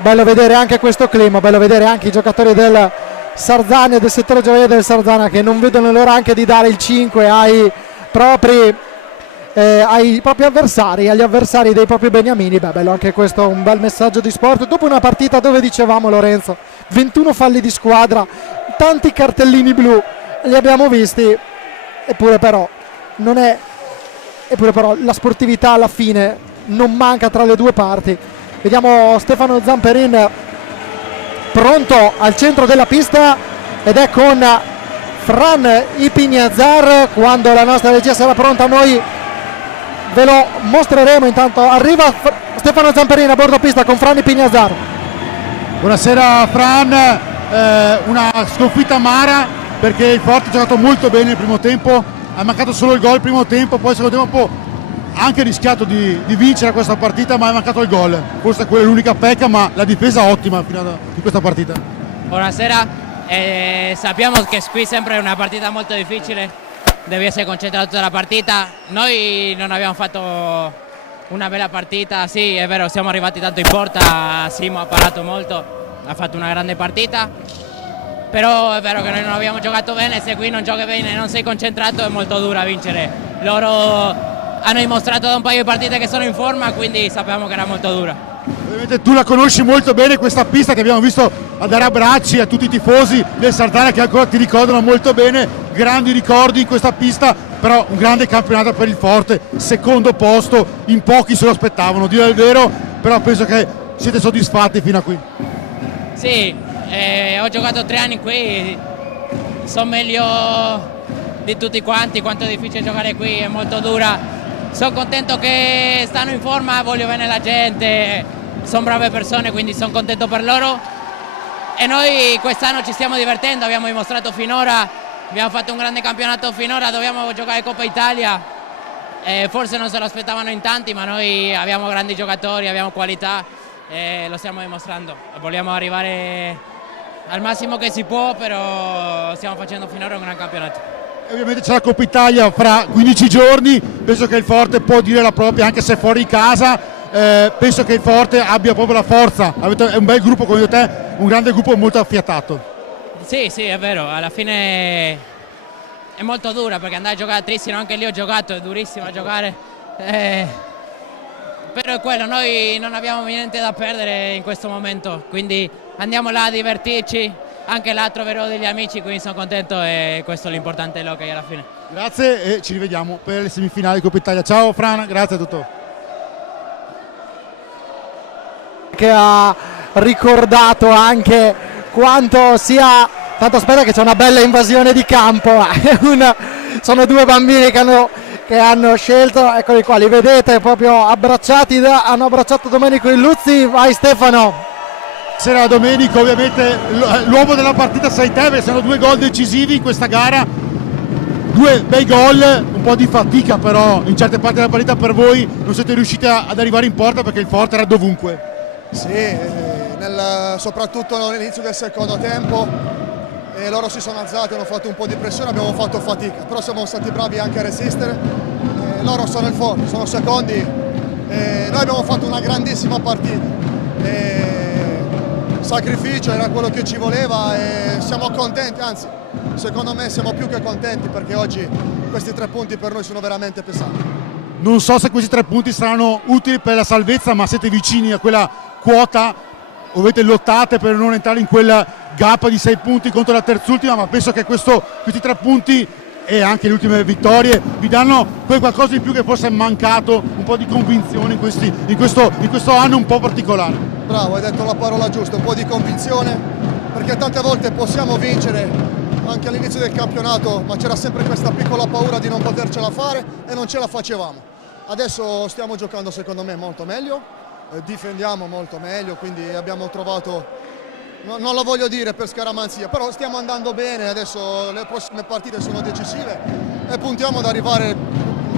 Bello vedere anche questo clima, bello vedere anche i giocatori del Sarzana e del settore giovanile del Sarzana che non vedono l'ora anche di dare il 5 ai propri avversari, agli avversari dei propri beniamini. Bello anche questo, un bel messaggio di sport dopo una partita dove, dicevamo Lorenzo, 21 falli di squadra, tanti cartellini blu li abbiamo visti, eppure però la sportività alla fine non manca tra le due parti. Vediamo Stefano Zamperin pronto al centro della pista ed è con Fran Ipignazar. Quando la nostra regia sarà pronta noi ve lo mostreremo. Intanto arriva Stefano Zamperin a bordo pista con Fran Ipignazar. Buonasera Fran, una sconfitta amara perché il Forte ha giocato molto bene nel primo tempo, ha mancato solo il gol il primo tempo, poi il secondo tempo ha anche rischiato di vincere questa partita, ma è mancato il gol. Forse quella è l'unica pecca, ma la difesa ottima in questa partita. Buonasera, sappiamo che qui sempre è una partita molto difficile, devi essere concentrato tutta la partita. Noi non abbiamo fatto una bella partita, sì è vero, siamo arrivati tanto in porta, Simo ha parato molto, ha fatto una grande partita, però è vero che noi non abbiamo giocato bene. Se qui non giochi bene e non sei concentrato è molto dura vincere. Loro hanno dimostrato da un paio di partite che sono in forma, quindi sappiamo che era molto dura. Ovviamente tu la conosci molto bene questa pista, che abbiamo visto a dare abbracci a tutti i tifosi del Sarzana che ancora ti ricordano molto bene, grandi ricordi in questa pista, però un grande campionato per il Forte, secondo posto, in pochi se lo aspettavano, dire il vero, però penso che siete soddisfatti fino a qui. Sì, ho giocato 3 anni qui, so meglio di tutti quanti quanto è difficile giocare qui, è molto dura. Sono contento che stanno in forma, voglio bene la gente, sono brave persone, quindi sono contento per loro. E noi quest'anno ci stiamo divertendo, abbiamo dimostrato finora, abbiamo fatto un grande campionato finora, dobbiamo giocare Coppa Italia. Forse non se lo aspettavano in tanti, ma noi abbiamo grandi giocatori, abbiamo qualità e lo stiamo dimostrando. Vogliamo arrivare al massimo che si può, però stiamo facendo finora un gran campionato. Ovviamente c'è la Coppa Italia fra 15 giorni, penso che il Forte può dire la propria anche se fuori casa, penso che il Forte abbia proprio la forza, è un bel gruppo come te, un grande gruppo molto affiatato. Sì, è vero, alla fine è molto dura perché andare a giocare a Trissino, anche lì ho giocato, è durissimo a giocare, però è quello, noi non abbiamo niente da perdere in questo momento, quindi andiamo là a divertirci, anche l'altro vero degli amici, quindi sono contento e questo è l'importante dell'hockey alla fine. Grazie e ci rivediamo per le semifinali di Coppa Italia. Ciao Fran, grazie a tutto. Che ha ricordato anche quanto sia, tanto aspetta che c'è una bella invasione di campo, sono due bambini che hanno scelto, eccoli qua, li vedete proprio abbracciati, hanno abbracciato Domenico Illuzzi. Vai Stefano. C'era Domenico, ovviamente l'uomo della partita, sei te, perché sono 2 gol decisivi in questa gara, 2 bei gol, un po' di fatica però in certe parti della partita per voi, non siete riusciti ad arrivare in porta perché il forte era dovunque. Sì, soprattutto all'inizio del secondo tempo loro si sono alzati, hanno fatto un po' di pressione, abbiamo fatto fatica, però siamo stati bravi anche a resistere. Loro sono il forte, sono secondi, noi abbiamo fatto una grandissima partita. Sacrificio era quello che ci voleva e siamo contenti, anzi secondo me siamo più che contenti perché oggi questi 3 punti per noi sono veramente pesanti. Non so se questi 3 punti saranno utili per la salvezza, ma siete vicini a quella quota, ovviamente lottate per non entrare in quel gap di 6 punti contro la terzultima, ma penso che questi 3 punti e anche le ultime vittorie vi danno quel qualcosa in più che forse è mancato, un po' di convinzione in questo anno un po' particolare. Bravo, hai detto la parola giusta, un po' di convinzione, perché tante volte possiamo vincere anche all'inizio del campionato, ma c'era sempre questa piccola paura di non potercela fare e non ce la facevamo. Adesso stiamo giocando secondo me molto meglio, difendiamo molto meglio, quindi abbiamo trovato, non lo voglio dire per scaramanzia, però stiamo andando bene, adesso le prossime partite sono decisive e puntiamo ad arrivare il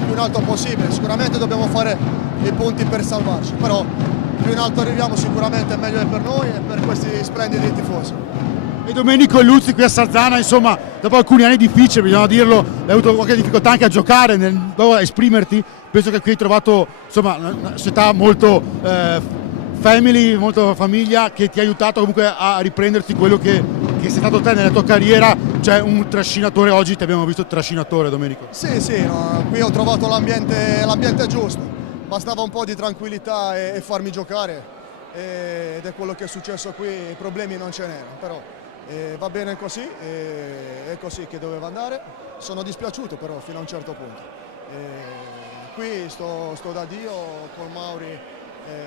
più in alto possibile. Sicuramente dobbiamo fare i punti per salvarci, però più in alto arriviamo sicuramente è meglio per noi e per questi splendidi tifosi. E Domenico Illuzzi qui a Sarzana, insomma, dopo alcuni anni difficili, bisogna dirlo, hai avuto qualche difficoltà anche a giocare, a esprimerti, penso che qui hai trovato insomma una società molto family, molto famiglia, che ti ha aiutato comunque a riprenderti quello che sei stato te nella tua carriera, cioè un trascinatore. Oggi ti abbiamo visto trascinatore, Domenico. Sì, no, qui ho trovato l'ambiente giusto, bastava un po' di tranquillità e farmi giocare ed è quello che è successo qui, i problemi non ce n'erano, però va bene così, è così che doveva andare. Sono dispiaciuto però fino a un certo punto. Qui sto da Dio con Mauri,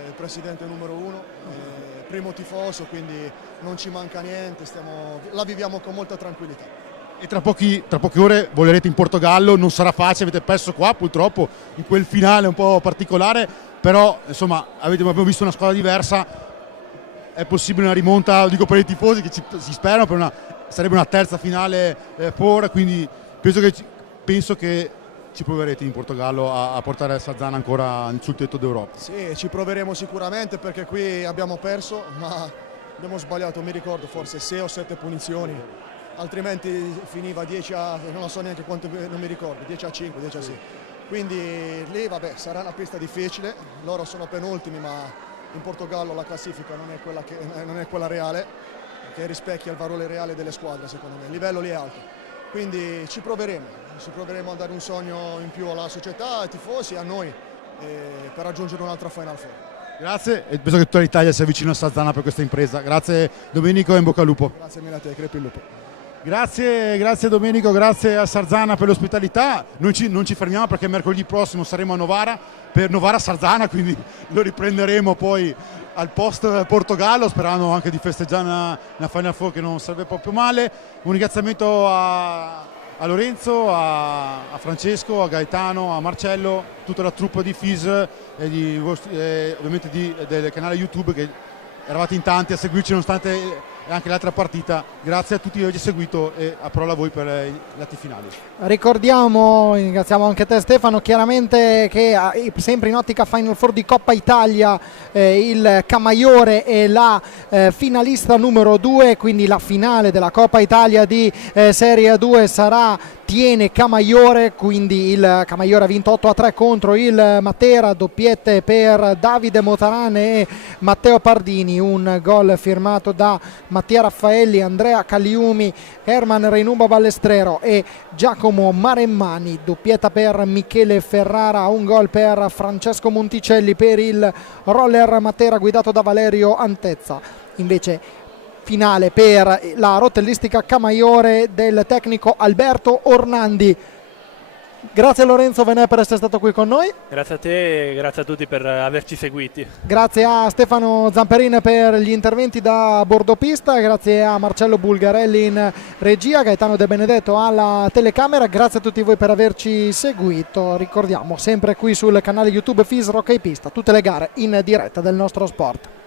il presidente numero 1, primo tifoso, quindi non ci manca niente, la viviamo con molta tranquillità. E tra poche ore volerete in Portogallo, non sarà facile, avete perso qua purtroppo in quel finale un po' particolare, però insomma abbiamo visto una squadra diversa. È possibile una rimonta, lo dico per i tifosi che si sperano, sarebbe una terza finale quindi penso che ci proverete in Portogallo a portare Sarzana ancora sul tetto d'Europa. Sì, ci proveremo sicuramente perché qui abbiamo perso, ma abbiamo sbagliato, mi ricordo forse 6 o 7 punizioni, altrimenti finiva 10 a, non so neanche quanto, non mi ricordo, 10 a 5, 10 a 6. Quindi lì vabbè, sarà una pista difficile, loro sono penultimi, ma in Portogallo la classifica non è quella reale, che rispecchia il valore reale delle squadre secondo me, il livello lì è alto. Quindi ci proveremo a dare un sogno in più alla società, ai tifosi e a noi per raggiungere un'altra Final Four. Grazie e penso che tutta l'Italia sia vicino a Sarzana per questa impresa. Grazie Domenico e in bocca al lupo. Grazie mille a te, crepi il lupo. Grazie Domenico, grazie a Sarzana per l'ospitalità. Noi non ci fermiamo perché mercoledì prossimo saremo a Novara per Novara Sarzana, quindi lo riprenderemo poi al post Portogallo, sperando anche di festeggiare una Final Four che non sarebbe proprio male. Un ringraziamento a Lorenzo, a Francesco, a Gaetano, a Marcello, tutta la troupe di FIS e ovviamente del canale YouTube, che eravate in tanti a seguirci nonostante anche l'altra partita. Grazie a tutti che avete seguito e a parola a voi per i lati finali. Ringraziamo anche te Stefano, chiaramente che sempre in ottica Final Four di Coppa Italia il Camaiore è la finalista numero 2, quindi la finale della Coppa Italia di Serie 2 tiene Camaiore, quindi il Camaiore ha vinto 8-3 contro il Matera, doppiette per Davide Motarane e Matteo Pardini, un gol firmato da Mattia Raffaelli, Andrea Caliumi, Herman Reinuba Ballestrero e Giacomo Maremmani, doppietta per Michele Ferrara, un gol per Francesco Monticelli per il Roller Matera guidato da Valerio Antezza. Invece finale per la rotellistica Camaiore del tecnico Alberto Ornandi. Grazie a Lorenzo Venè per essere stato qui con noi. Grazie a te e grazie a tutti per averci seguiti. Grazie a Stefano Zamperin per gli interventi da bordopista, grazie a Marcello Bulgarelli in regia, Gaetano De Benedetto alla telecamera, grazie a tutti voi per averci seguito. Ricordiamo sempre qui sul canale YouTube FIS Rock Pista tutte le gare in diretta del nostro sport.